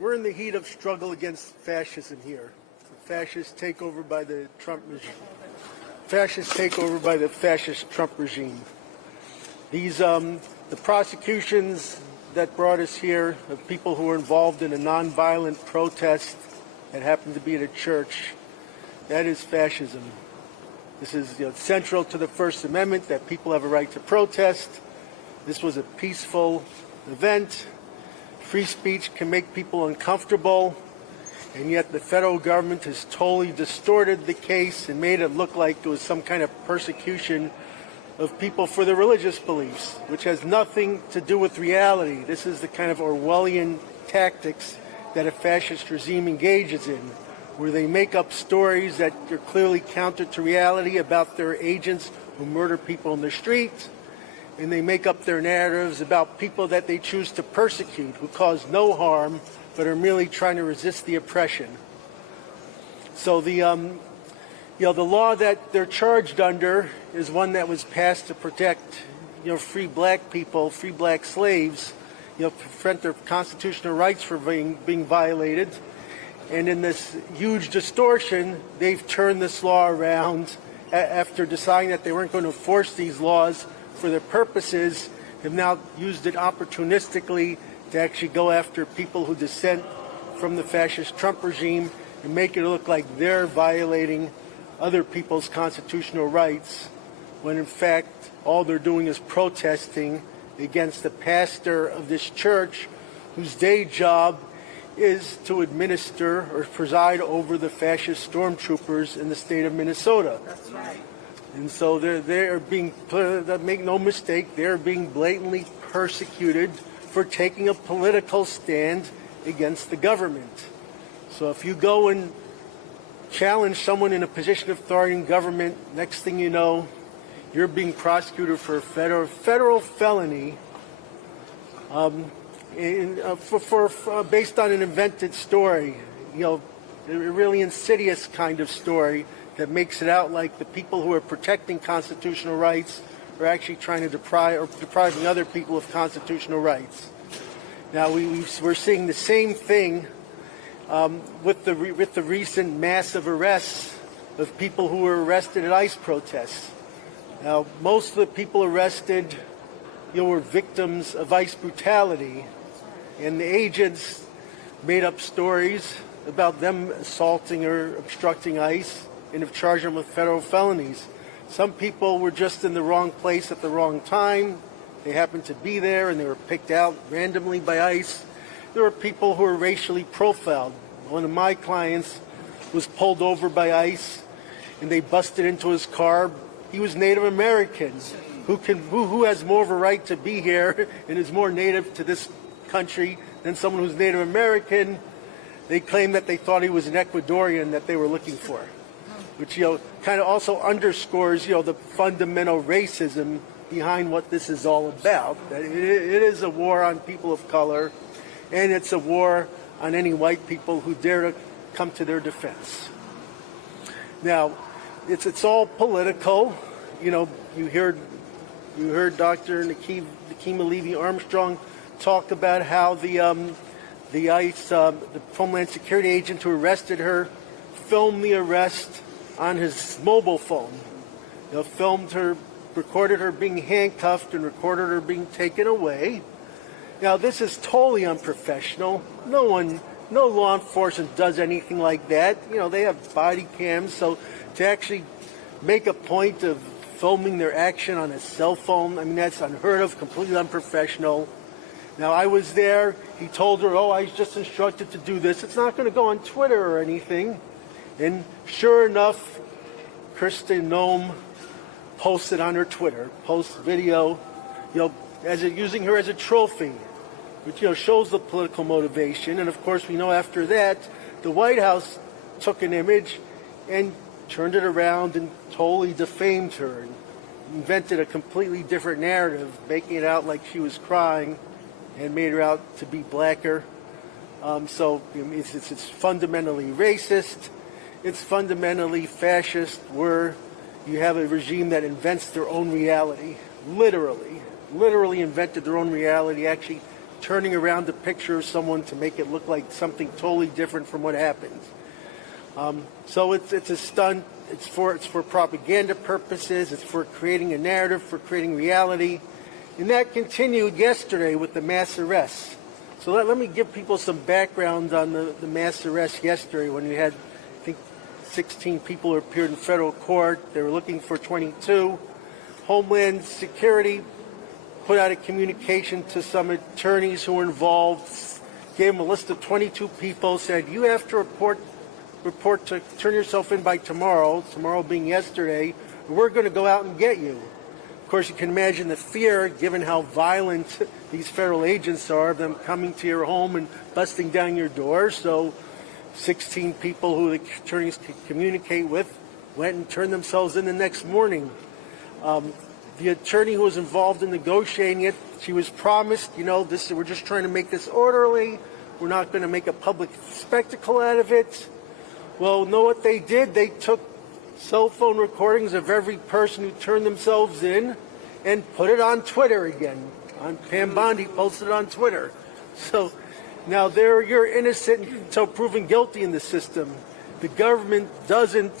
We're in the heat of struggle against fascism here. The fascist takeover by the Trump regime. Fascist takeover by the fascist Trump regime. These, the prosecutions that brought us here of people who were involved in a nonviolent protest that happened to be at a church, that is fascism. This is central to the First Amendment, that people have a right to protest. This was a peaceful event. Free speech can make people uncomfortable, and yet the federal government has totally distorted the case and made it look like it was some kind of persecution of people for their religious beliefs, which has nothing to do with reality. This is the kind of Orwellian tactics that a fascist regime engages in, where they make up stories that are clearly counter to reality about their agents who murder people in the street, and they make up their narratives about people that they choose to persecute, who cause no harm, but are merely trying to resist the oppression. So the law that they're charged under is one that was passed to protect, free black people, free black slaves, prevent their constitutional rights from being violated. And in this huge distortion, they've turned this law around after deciding that they weren't going to enforce these laws for their purposes, have now used it opportunistically to actually go after people who dissent from the fascist Trump regime and make it look like they're violating other people's constitutional rights, when in fact all they're doing is protesting against the pastor of this church, whose day job is to administer or preside over the fascist stormtroopers in the state of Minnesota. That's right. And so they're being, make no mistake, they're being blatantly persecuted for taking a political stand against the government. So if you go and challenge someone in a position of authority in government, next thing you know, you're being prosecuted for a federal felony based on an invented story, a really insidious kind of story that makes it out like the people who are protecting constitutional rights are actually trying to depriving other people of constitutional rights. Now we're seeing the same thing with the recent massive arrests of people who were arrested at ICE protests. Now, most of the people arrested, were victims of ICE brutality, and the agents made up stories about them assaulting or obstructing ICE and have charged them with federal felonies. Some people were just in the wrong place at the wrong time. They happened to be there and they were picked out randomly by ICE. There were people who were racially profiled. One of my clients was pulled over by ICE and they busted into his car. He was Native American. Who has more of a right to be here and is more native to this country than someone who's Native American? They claimed that they thought he was an Ecuadorian that they were looking for, which kind of also underscores the fundamental racism behind what this is all about. That it is a war on people of color, and it's a war on any white people who dare to come to their defense. Now, it's all political. You heard Dr. Nekima Levy Armstrong talk about how the ICE, the Homeland Security agent who arrested her, filmed the arrest on his mobile phone. Filmed her, recorded her being handcuffed, and recorded her being taken away. Now, this is totally unprofessional. No law enforcement does anything like that. They have body cams, so to actually make a point of filming their action on a cell phone, I mean, that's unheard of, completely unprofessional. Now, I was there. He told her, I was just instructed to do this. It's not going to go on Twitter or anything. And sure enough, Kristen Noem posted on her Twitter, video, using her as a trophy, which, shows the political motivation. And of course, we know after that, the White House took an image and turned it around and totally defamed her and invented a completely different narrative, making it out like she was crying and made her out to be blacker. So it's fundamentally racist. It's fundamentally fascist, where you have a regime that invents their own reality, literally invented their own reality, actually turning around the picture of someone to make it look like something totally different from what happened. So it's a stunt. It's for propaganda purposes. It's for creating a narrative, for creating reality. And that continued yesterday with the mass arrests. So let me give people some background on the mass arrests yesterday, when we had, I think, 16 people who appeared in federal court. They were looking for 22. Homeland Security put out a communication to some attorneys who were involved, gave them a list of 22 people, said, you have to report to turn yourself in by tomorrow being yesterday, and we're going to go out and get you. Of course, you can imagine the fear, given how violent these federal agents are, of them coming to your home and busting down your door. So 16 people who the attorneys could communicate with went and turned themselves in the next morning. The attorney who was involved in negotiating it, she was promised, we're just trying to make this orderly. We're not going to make a public spectacle out of it. Well, know what they did? They took cell phone recordings of every person who turned themselves in and put it on Twitter again. Pam Bondi posted it on Twitter. So now you're innocent until proven guilty in the system. The government doesn't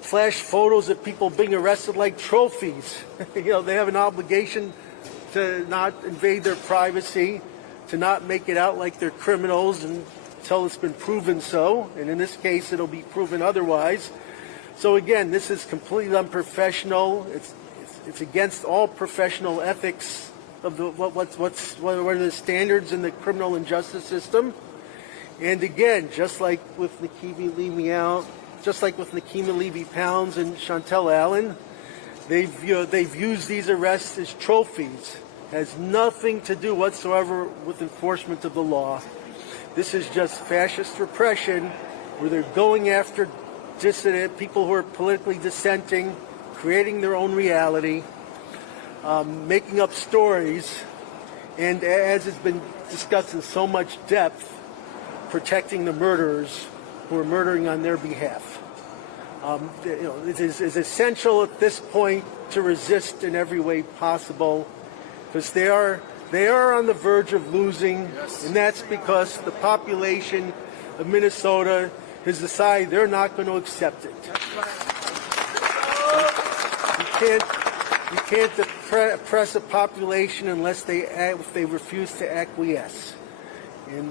flash photos of people being arrested like trophies. They have an obligation to not invade their privacy, to not make it out like they're criminals until it's been proven so. And in this case, it'll be proven otherwise. So again, this is completely unprofessional. It's against all professional ethics of what are the standards in the criminal and justice system. And again, just like with Nekima Levy Pounds and Chantel Allen, they've used these arrests as trophies. It has nothing to do whatsoever with enforcement of the law. This is just fascist repression, where they're going after dissident people who are politically dissenting, creating their own reality, making up stories, and, as has been discussed in so much depth, protecting the murderers who are murdering on their behalf. It is essential at this point to resist in every way possible, because they are on the verge of losing, and that's because the population of Minnesota has decided they're not going to accept it. You can't oppress a population unless if they refuse to acquiesce. And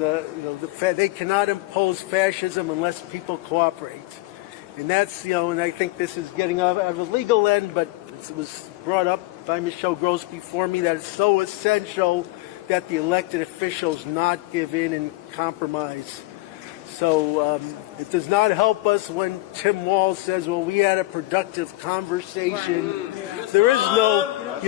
they cannot impose fascism unless people cooperate. And that's, and I think this is getting out of a legal end, but it was brought up by Michelle Gross before me that it's so essential that the elected officials not give in and compromise. So it does not help us when Tim Walz says, well, we had a productive conversation. There is no,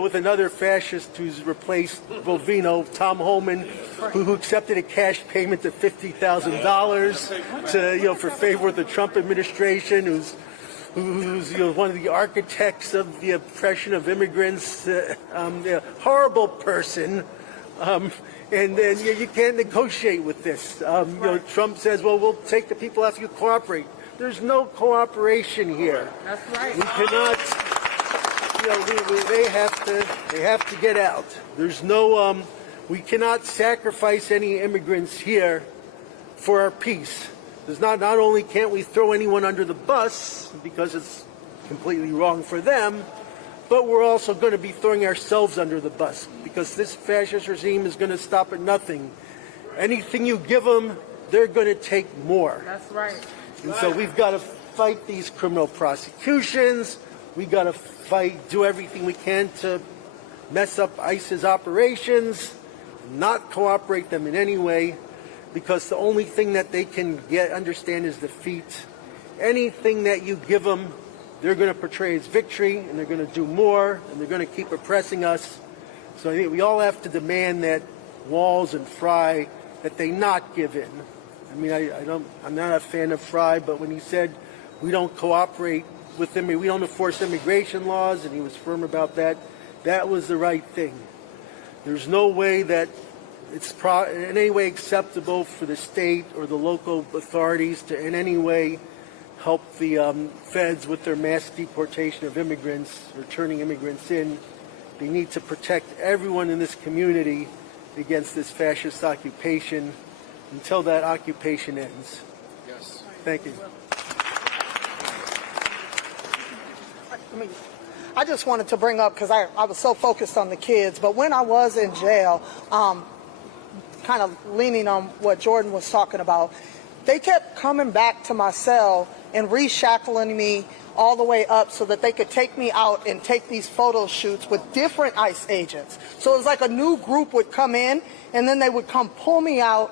with another fascist who's replaced Bovino, Tom Homan, who accepted a cash payment of $50,000 for favor of the Trump administration, who's one of the architects of the oppression of immigrants, horrible person. And then you can't negotiate with this. Trump says, well, we'll take the people after you cooperate. There's no cooperation here. That's right. We cannot, they have to get out. There's no, we cannot sacrifice any immigrants here for our peace. There's not only can't we throw anyone under the bus because it's completely wrong for them, but we're also going to be throwing ourselves under the bus because this fascist regime is going to stop at nothing. Anything you give them, they're going to take more. That's right. And so we've got to fight these criminal prosecutions. We've got to do everything we can to mess up ICE's operations, not cooperate them in any way, because the only thing that they can understand is defeat. Anything that you give them, they're going to portray as victory, and they're going to do more, and they're going to keep oppressing us. So I think we all have to demand that Walz and Fry, that they not give in. I mean, I'm not a fan of Fry, but when he said we don't cooperate with them, we don't enforce immigration laws, and he was firm about that, that was the right thing. There's no way that it's in any way acceptable for the state or the local authorities to in any way help the feds with their mass deportation of immigrants, returning immigrants in. They need to protect everyone in this community against this fascist occupation until that occupation ends. Yes. Thank you. I just wanted to bring up, because I was so focused on the kids, but when I was in jail, kind of leaning on what Jordan was talking about, they kept coming back to my cell and reshackling me all the way up so that they could take me out and take these photo shoots with different ICE agents. So it was like a new group would come in, and then they would come pull me out,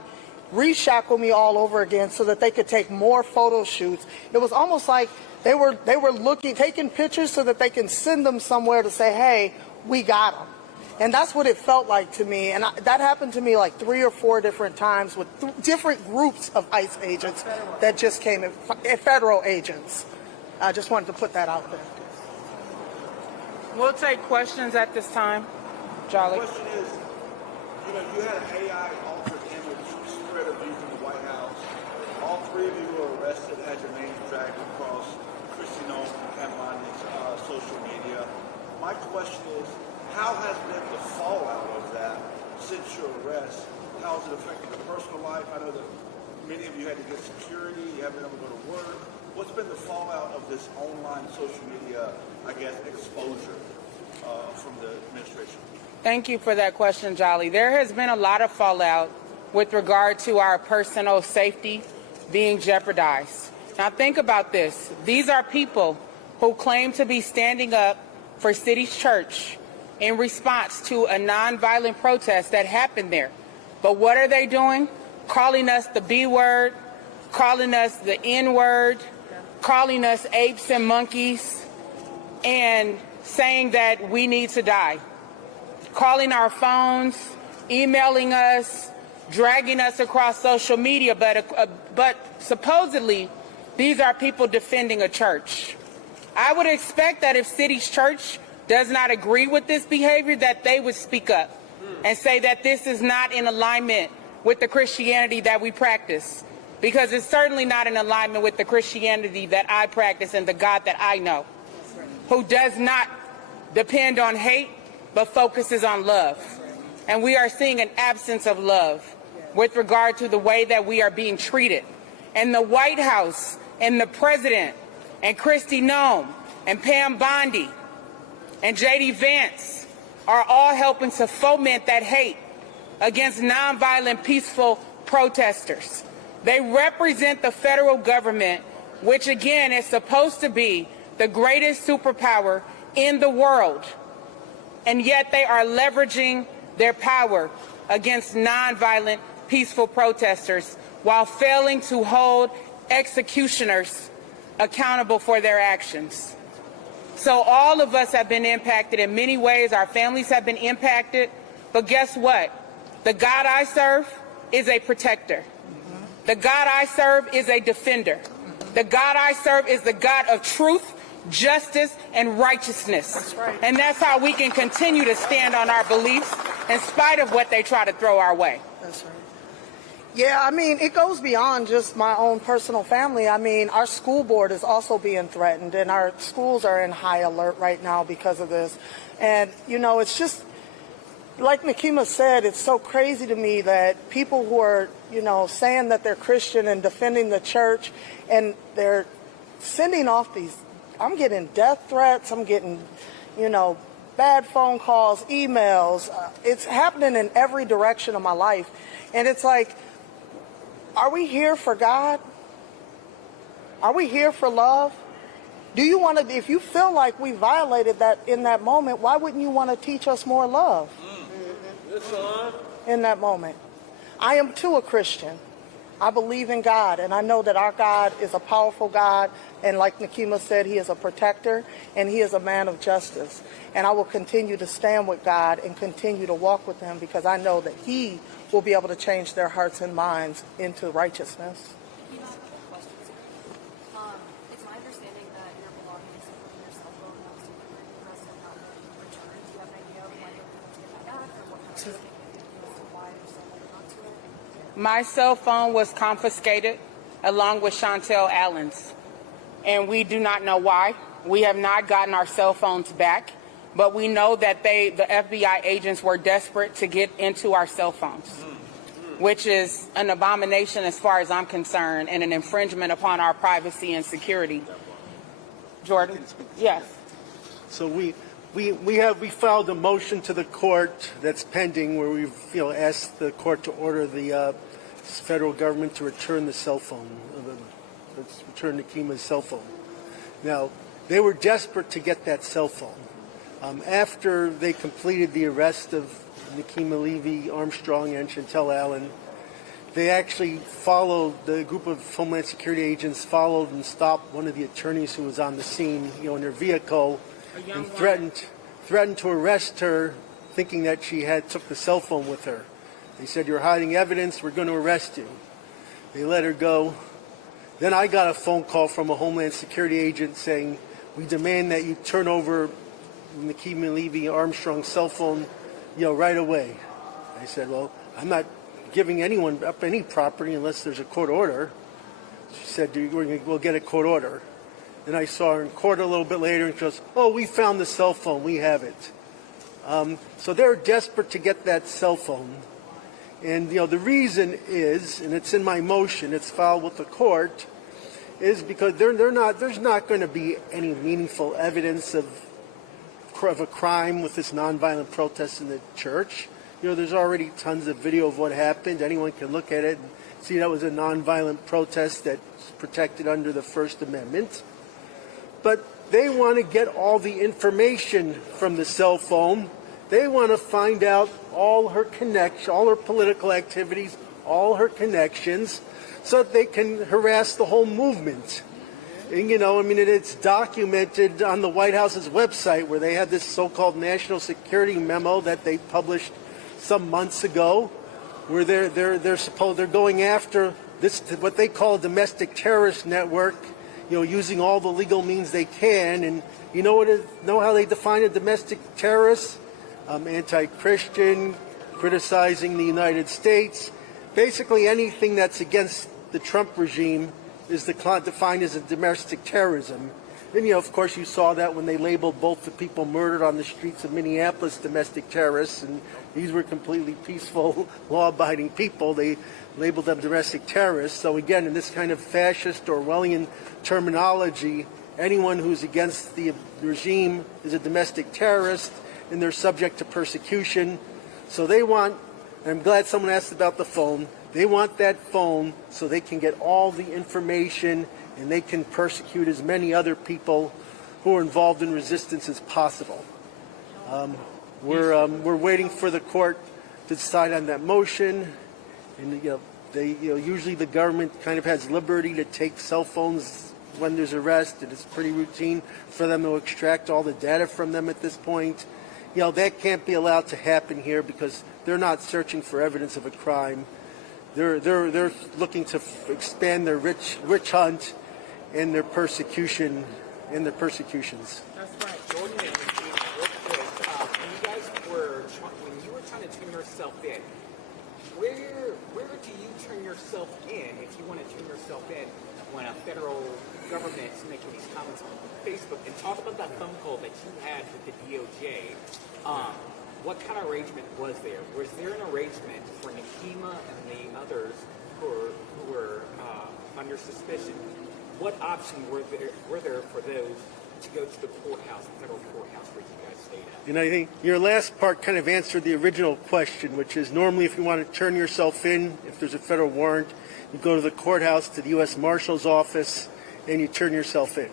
reshackle me all over again so that they could take more photo shoots. It was almost like they were taking pictures so that they can send them somewhere to say, hey, we got them. And that's what it felt like to me. And that happened to me like 3 or 4 different times with different groups of ICE agents that just came in, federal agents. I just wanted to put that out there. We'll take questions at this time. Jolly. The question is, you had an AI altered image spread of you from the White House. All 3 of you were arrested, had your names dragged across Kristi Noem and Ken Monnick's social media. My question is, how has been the fallout of that since your arrest? How has it affected your personal life? I know that many of you had to get security, you haven't been able to go to work. What's been the fallout of this online social media, I guess, exposure from the administration? Thank you for that question, Jolly. There has been a lot of fallout with regard to our personal safety being jeopardized. Now think about this. These are people who claim to be standing up for City's Church in response to a nonviolent protest that happened there. But what are they doing? Calling us the B word, calling us the N word, calling us apes and monkeys, and saying that we need to die. Calling our phones, emailing us, dragging us across social media, but supposedly these are people defending a church. I would expect that if City's Church does not agree with this behavior, that they would speak up and say that this is not in alignment with the Christianity that we practice, because it's certainly not in alignment with the Christianity that I practice and the God that I know, who does not depend on hate but focuses on love. And we are seeing an absence of love with regard to the way that we are being treated. And the White House and the President and Kristi Noem and Pam Bondi and J.D. Vance are all helping to foment that hate against nonviolent, peaceful protesters. They represent the federal government, which again is supposed to be the greatest superpower in the world. And yet they are leveraging their power against nonviolent, peaceful protesters while failing to hold executioners accountable for their actions. So all of us have been impacted in many ways. Our families have been impacted. But guess what? The God I serve is a protector. The God I serve is a defender. The God I serve is the God of truth, justice, and righteousness. That's right. And that's how we can continue to stand on our beliefs in spite of what they try to throw our way. That's right. Yeah, I mean, it goes beyond just my own personal family. I mean, our school board is also being threatened, and our schools are in high alert right now because of this. And, you know, it's just, like Nekima said, it's so crazy to me that people who are, you know, saying that they're Christian and defending the church, and they're sending off these, I'm getting death threats, I'm getting, you know, bad phone calls, emails. It's happening in every direction of my life. And it's like, are we here for God? Are we here for love? Do you want to, if you feel like we violated that in that moment, why wouldn't you want to teach us more love in that moment? I am too a Christian. I believe in God, and I know that our God is a powerful God, and like Nekima said, he is a protector, and he is a man of justice. And I will continue to stand with God and continue to walk with him, because I know that he will be able to change their hearts and minds into righteousness. It's my understanding that your belongings, including your cell phone, that was arrested and not returned. Do you have an idea of when you're going to get that back, or what kind of thinking as to why you're still holding on to it? My cell phone was confiscated along with Chantel Allen's, and we do not know why. We have not gotten our cell phones back, but we know that the FBI agents were desperate to get into our cell phones, which is an abomination as far as I'm concerned, and an infringement upon our privacy and security. Jordan? Yes. So we filed a motion to the court that's pending, where we've asked the court to order the federal government to return the cell phone, return Nekima's cell phone. Now, they were desperate to get that cell phone. After they completed the arrest of Nekima Levy Armstrong and Chantel Allen, they actually followed, the group of Homeland Security agents followed and stopped one of the attorneys who was on the scene, in her vehicle, and threatened to arrest her, thinking that she took the cell phone with her. They said, "You're hiding evidence, we're going to arrest you." They let her go. Then I got a phone call from a Homeland Security agent saying, "We demand that you turn over Nekima Levy Armstrong's cell phone, right away." I said, "Well, I'm not giving anyone up any property unless there's a court order." She said, "We'll get a court order." Then I saw her in court a little bit later, and she goes, "Oh, we found the cell phone. We have it." So they're desperate to get that cell phone. And, the reason is, and it's in my motion, it's filed with the court, is because there's not going to be any meaningful evidence of a crime with this nonviolent protest in the church. There's already tons of video of what happened. Anyone can look at it and see that was a nonviolent protest that's protected under the First Amendment. But they want to get all the information from the cell phone. They want to find out all her political activities, all her connections, so that they can harass the whole movement. And, it's documented on the White House's website, where they had this so-called national security memo that they published some months ago, where they're going after this, what they call a domestic terrorist network, using all the legal means they can. And know how they define a domestic terrorist? Anti-Christian, criticizing the United States. Basically anything that's against the Trump regime is defined as a domestic terrorism. Then, of course, you saw that when they labeled both the people murdered on the streets of Minneapolis domestic terrorists, and these were completely peaceful, law-abiding people. They labeled them domestic terrorists. So again, in this kind of fascist Orwellian terminology, anyone who's against the regime is a domestic terrorist, and they're subject to persecution. So they want, and I'm glad someone asked about the phone, they want that phone so they can get all the information and they can persecute as many other people who are involved in resistance as possible. We're waiting for the court to decide on that motion, and usually the government kind of has liberty to take cell phones when there's arrest, and it's pretty routine for them to extract all the data from them at this point. That can't be allowed to happen here because they're not searching for evidence of a crime. They're looking to expand their witch hunt and their persecution and their persecutions. That's right. Jordan and Nekima, real quick, when you were trying to turn yourself in, where do you turn yourself in if you want to turn yourself in when a federal government is making these comments on Facebook? And talk about that phone call that you had with the DOJ. What kind of arrangement was there? Was there an arrangement for Nekima and the others who were under suspicion? What options were there for those to go to the courthouse, the federal courthouse where you guys stayed at? And I think your last part kind of answered the original question, which is normally if you want to turn yourself in, if there's a federal warrant, you go to the courthouse, to the U.S. Marshal's office, and you turn yourself in.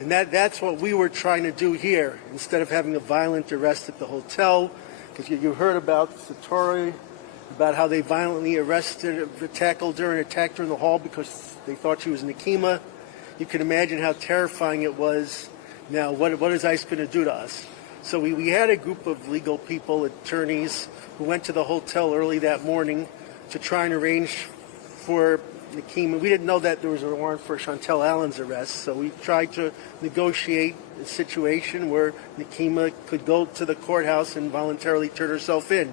And that's what we were trying to do here, instead of having a violent arrest at the hotel, because you heard about Satori, about how they violently tackled her and attacked her in the hall because they thought she was Nekima. You can imagine how terrifying it was. Now, what is ICE going to do to us? So we had a group of legal people, attorneys, who went to the hotel early that morning to try and arrange for Nekima. We didn't know that there was a warrant for Chantel Allen's arrest, so we tried to negotiate a situation where Nekima could go to the courthouse and voluntarily turn herself in.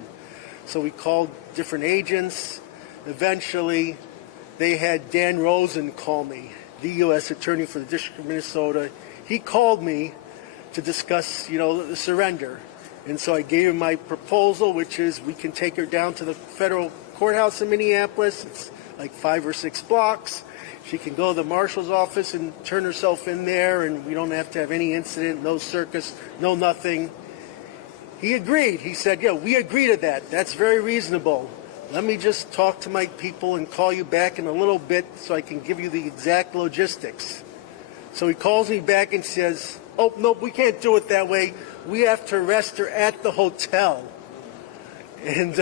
So we called different agents. Eventually, they had Dan Rosen call me, the U.S. Attorney for the District of Minnesota. He called me to discuss, the surrender. And so I gave him my proposal, which is we can take her down to the federal courthouse in Minneapolis. It's like 5 or 6 blocks. She can go to the marshal's office and turn herself in there, and we don't have to have any incident, no circus, no nothing. He agreed. He said, we agree to that. That's very reasonable. Let me just talk to my people and call you back in a little bit so I can give you the exact logistics. So he calls me back and says, oh, no, we can't do it that way. We have to arrest her at the hotel. And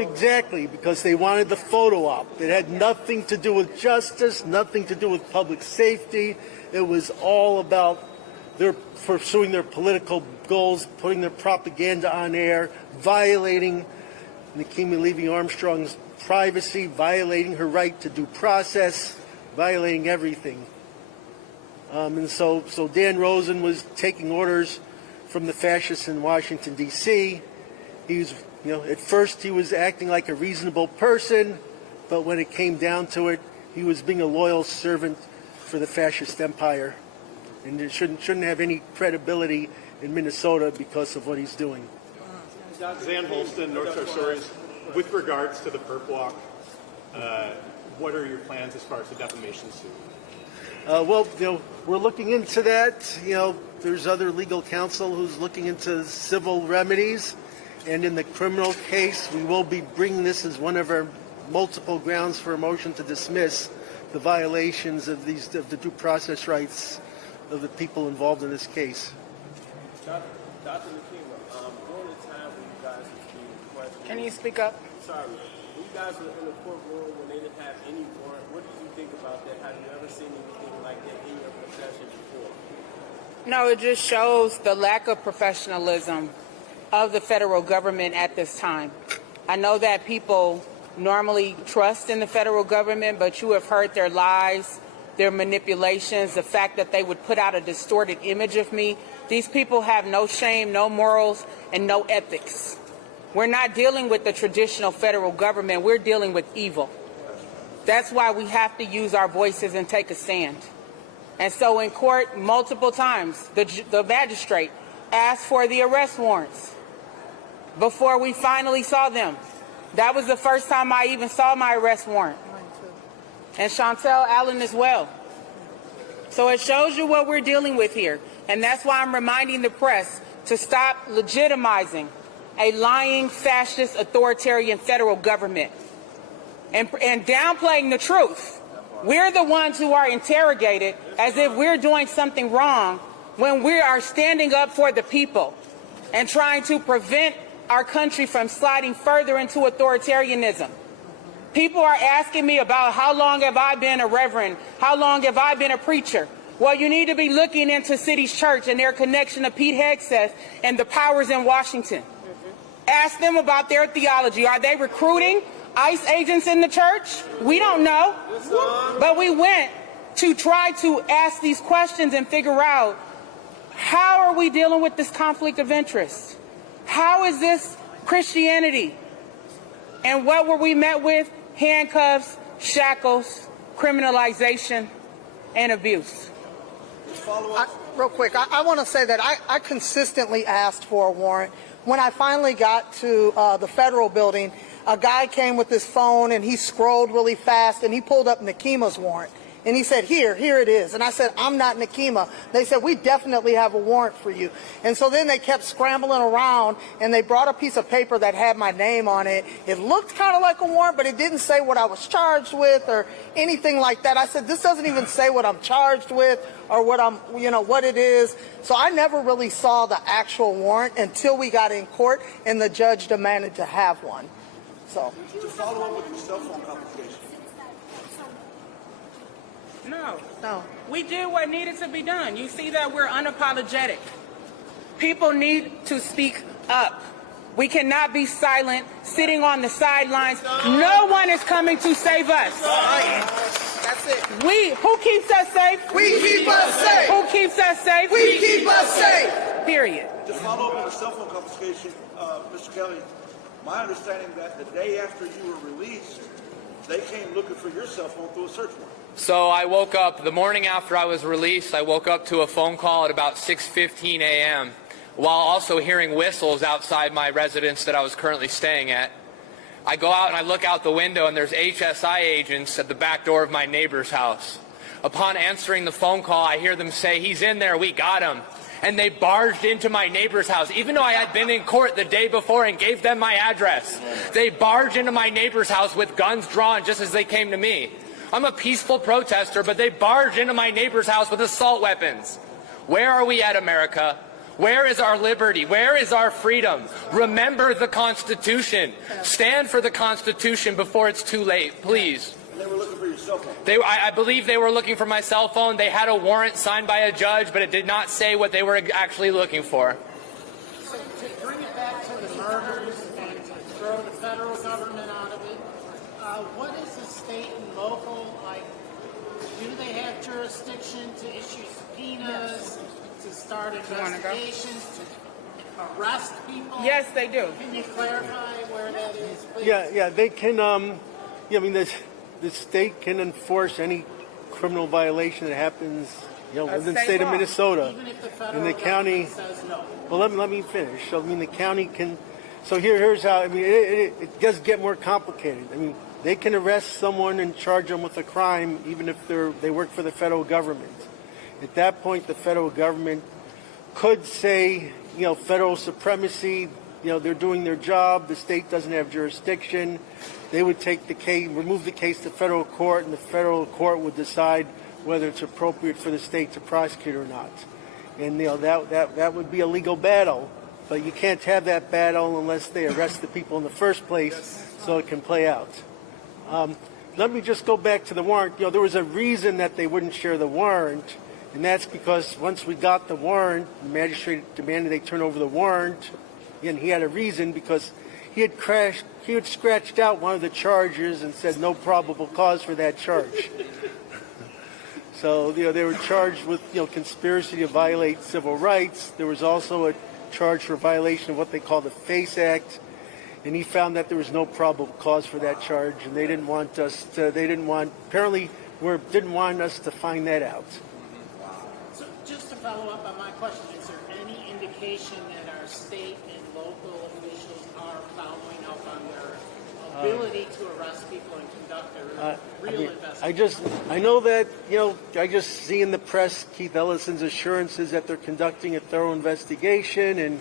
exactly, because they wanted the photo op. It had nothing to do with justice, nothing to do with public safety. It was all about their pursuing their political goals, putting their propaganda on air, violating Nekima Levy Armstrong's privacy, violating her right to due process, violating everything. And so Dan Rosen was taking orders from the fascists in Washington, D.C. He was, at first he was acting like a reasonable person, but when it came down to it, he was being a loyal servant for the fascist empire. And it shouldn't have any credibility in Minnesota because of what he's doing. Zan Holston, North Star Stories. With regards to the perp walk, what are your plans as far as the defamation suit? We're looking into that. There's other legal counsel who's looking into civil remedies. And in the criminal case, we will be bringing this as one of our multiple grounds for a motion to dismiss the violations of the due process rights of the people involved in this case. Dr. Nekima, during the time when you guys were being questioned... Can you speak up? Sorry. When you guys were in the courtroom when they didn't have any warrant, what did you think about that? Have you ever seen anything like that in your profession before? No, it just shows the lack of professionalism of the federal government at this time. I know that people normally trust in the federal government, but you have heard their lies, their manipulations, the fact that they would put out a distorted image of me. These people have no shame, no morals, and no ethics. We're not dealing with the traditional federal government. We're dealing with evil. That's why we have to use our voices and take a stand. And so in court, multiple times, the magistrate asked for the arrest warrants before we finally saw them. That was the first time I even saw my arrest warrant. And Chantel Allen as well. So it shows you what we're dealing with here. And that's why I'm reminding the press to stop legitimizing a lying, fascist, authoritarian federal government and downplaying the truth. We're the ones who are interrogated as if we're doing something wrong when we are standing up for the people and trying to prevent our country from sliding further into authoritarianism. People are asking me about how long have I been a reverend? How long have I been a preacher? Well, you need to be looking into City's Church and their connection to Pete Hegseth and the powers in Washington. Ask them about their theology. Are they recruiting ICE agents in the church? We don't know. But we went to try to ask these questions and figure out, how are we dealing with this conflict of interest? How is this Christianity? And what were we met with? Handcuffs, shackles, criminalization, and abuse. Real quick, I want to say that I consistently asked for a warrant. When I finally got to the federal building, a guy came with his phone and he scrolled really fast and he pulled up Nekima's warrant. And he said, here it is. And I said, I'm not Nekima. They said, we definitely have a warrant for you. And so then they kept scrambling around and they brought a piece of paper that had my name on it. It looked kind of like a warrant, but it didn't say what I was charged with or anything like that. I said, this doesn't even say what I'm charged with or what it is. So I never really saw the actual warrant until we got in court and the judge demanded to have one. So. To follow up with your cell phone confiscation. No. We did what needed to be done. You see that we're unapologetic. People need to speak up. We cannot be silent, sitting on the sidelines. No one is coming to save us. That's it. Who keeps us safe? We keep us safe. Who keeps us safe? We keep us safe. Period. To follow up on the cell phone confiscation, Mr. Kelly, my understanding that the day after you were released, they came looking for your cell phone through a search warrant. So I woke up the morning after I was released. I woke up to a phone call at about 6:15 a.m. while also hearing whistles outside my residence that I was currently staying at. I go out and I look out the window and there's HSI agents at the back door of my neighbor's house. Upon answering the phone call, I hear them say, "He's in there, we got him." And they barged into my neighbor's house, even though I had been in court the day before and gave them my address. They barged into my neighbor's house with guns drawn just as they came to me. I'm a peaceful protester, but they barged into my neighbor's house with assault weapons. Where are we at, America? Where is our liberty? Where is our freedom? Remember the Constitution. Stand for the Constitution before it's too late, please. And they were looking for your cell phone. I believe they were looking for my cell phone. They had a warrant signed by a judge, but it did not say what they were actually looking for. So to bring it back to the murders and to throw the federal government out of it, what is the state and local, like, do they have jurisdiction to issue subpoenas, to start investigations, to arrest people? Yes, they do. Can you clarify where that is, please? Yeah, they can, I mean, the state can enforce any criminal violation that happens, within the state of Minnesota. Even if the federal and the county says no. Well, let me finish. So, I mean, the county can. So here's how. I mean, it does get more complicated. I mean, they can arrest someone and charge them with a crime, even if they work for the federal government. At that point, the federal government could say, federal supremacy. They're doing their job. The state doesn't have jurisdiction. They would take the case, remove the case to federal court, and the federal court would decide whether it's appropriate for the state to prosecute or not. And that would be a legal battle, but you can't have that battle unless they arrest the people in the first place, so it can play out. Let me just go back to the warrant. There was a reason that they wouldn't share the warrant, and that's because once we got the warrant, the magistrate demanded they turn over the warrant, and he had a reason because he had scratched out one of the charges and said no probable cause for that charge. So, they were charged with, conspiracy to violate civil rights. There was also a charge for violation of what they call the FACE Act. and he found that there was no probable cause for that charge, and they didn't want us to, didn't want us to find that out. So just to follow up on my question, is there any indication that our state and local officials are following up on their ability to arrest people and conduct their real investigation? I know that, I just see in the press Keith Ellison's assurances that they're conducting a thorough investigation, and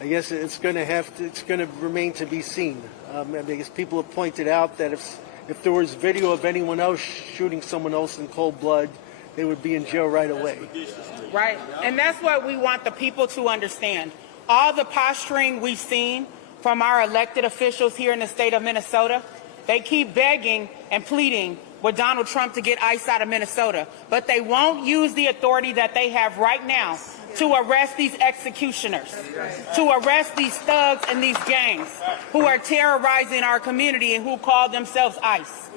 I guess it's going to remain to be seen. Because people have pointed out that if there was video of anyone else shooting someone else in cold blood, they would be in jail right away. Right. And that's what we want the people to understand. All the posturing we've seen from our elected officials here in the state of Minnesota, they keep begging and pleading with Donald Trump to get ICE out of Minnesota, but they won't use the authority that they have right now to arrest these executioners, to arrest these thugs and these gangs who are terrorizing our community and who call themselves ICE.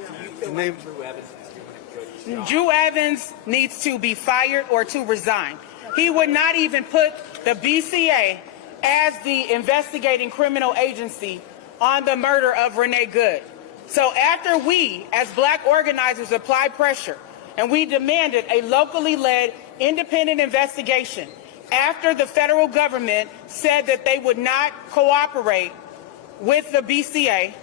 Drew Evans needs to be fired or to resign. He would not even put the BCA as the investigating criminal agency on the murder of Renee Good. So after we, as black organizers, applied pressure and we demanded a locally led independent investigation, after the federal government said that they would not cooperate with the BCA,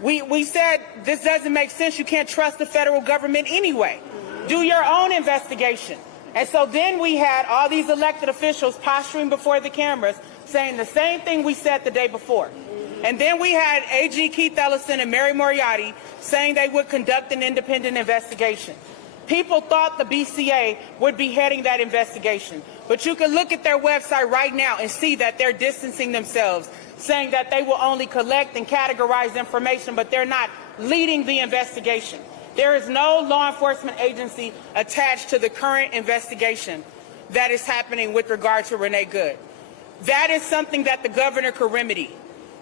we said this doesn't make sense. You can't trust the federal government anyway. Do your own investigation. And so then we had all these elected officials posturing before the cameras saying the same thing we said the day before. And then we had AG Keith Ellison and Mary Moriarty saying they would conduct an independent investigation. People thought the BCA would be heading that investigation. But you can look at their website right now and see that they're distancing themselves, saying that they will only collect and categorize information, but they're not leading the investigation. There is no law enforcement agency attached to the current investigation that is happening with regard to Renee Good. That is something that the governor could remedy.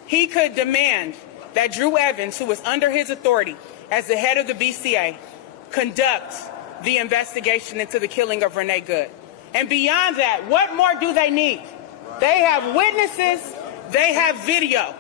He could demand that Drew Evans, who is under his authority as the head of the BCA, conduct the investigation into the killing of Renee Good. And beyond that, what more do they need? They have witnesses, they have video.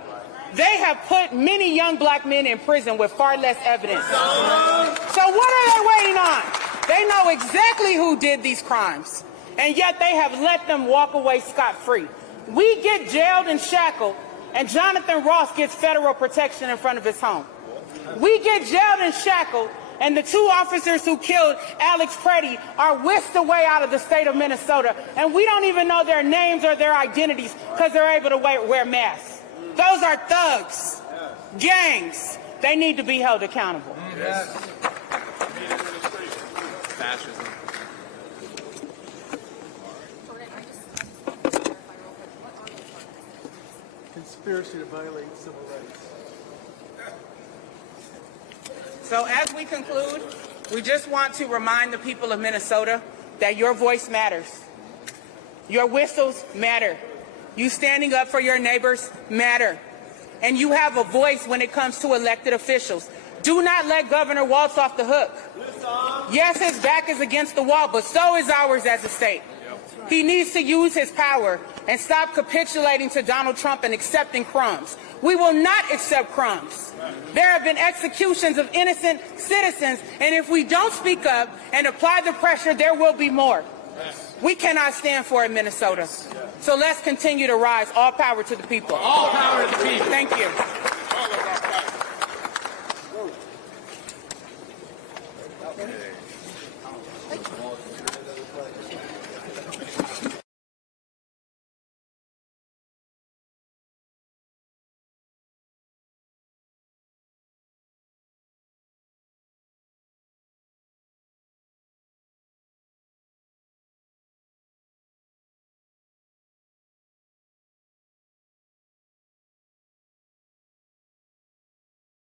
They have put many young black men in prison with far less evidence. So what are they waiting on? They know exactly who did these crimes, and yet they have let them walk away scot-free. We get jailed and shackled, and Jonathan Ross gets federal protection in front of his home. We get jailed and shackled, and the two officers who killed Alex Preddy are whisked away out of the state of Minnesota, and we don't even know their names or their identities because they're able to wear masks. Those are thugs, gangs. They need to be held accountable. Yes. Fascism. Conspiracy to violate civil rights. So as we conclude, we just want to remind the people of Minnesota that your voice matters. Your whistles matter. You standing up for your neighbors matter. And you have a voice when it comes to elected officials. Do not let Governor Walz off the hook. Yes, his back is against the wall, but so is ours as a state. He needs to use his power and stop capitulating to Donald Trump and accepting crumbs. We will not accept crumbs. There have been executions of innocent citizens, and if we don't speak up and apply the pressure, there will be more. We cannot stand for it, Minnesota. So let's continue to rise. All power to the people. All power to the people. Thank you.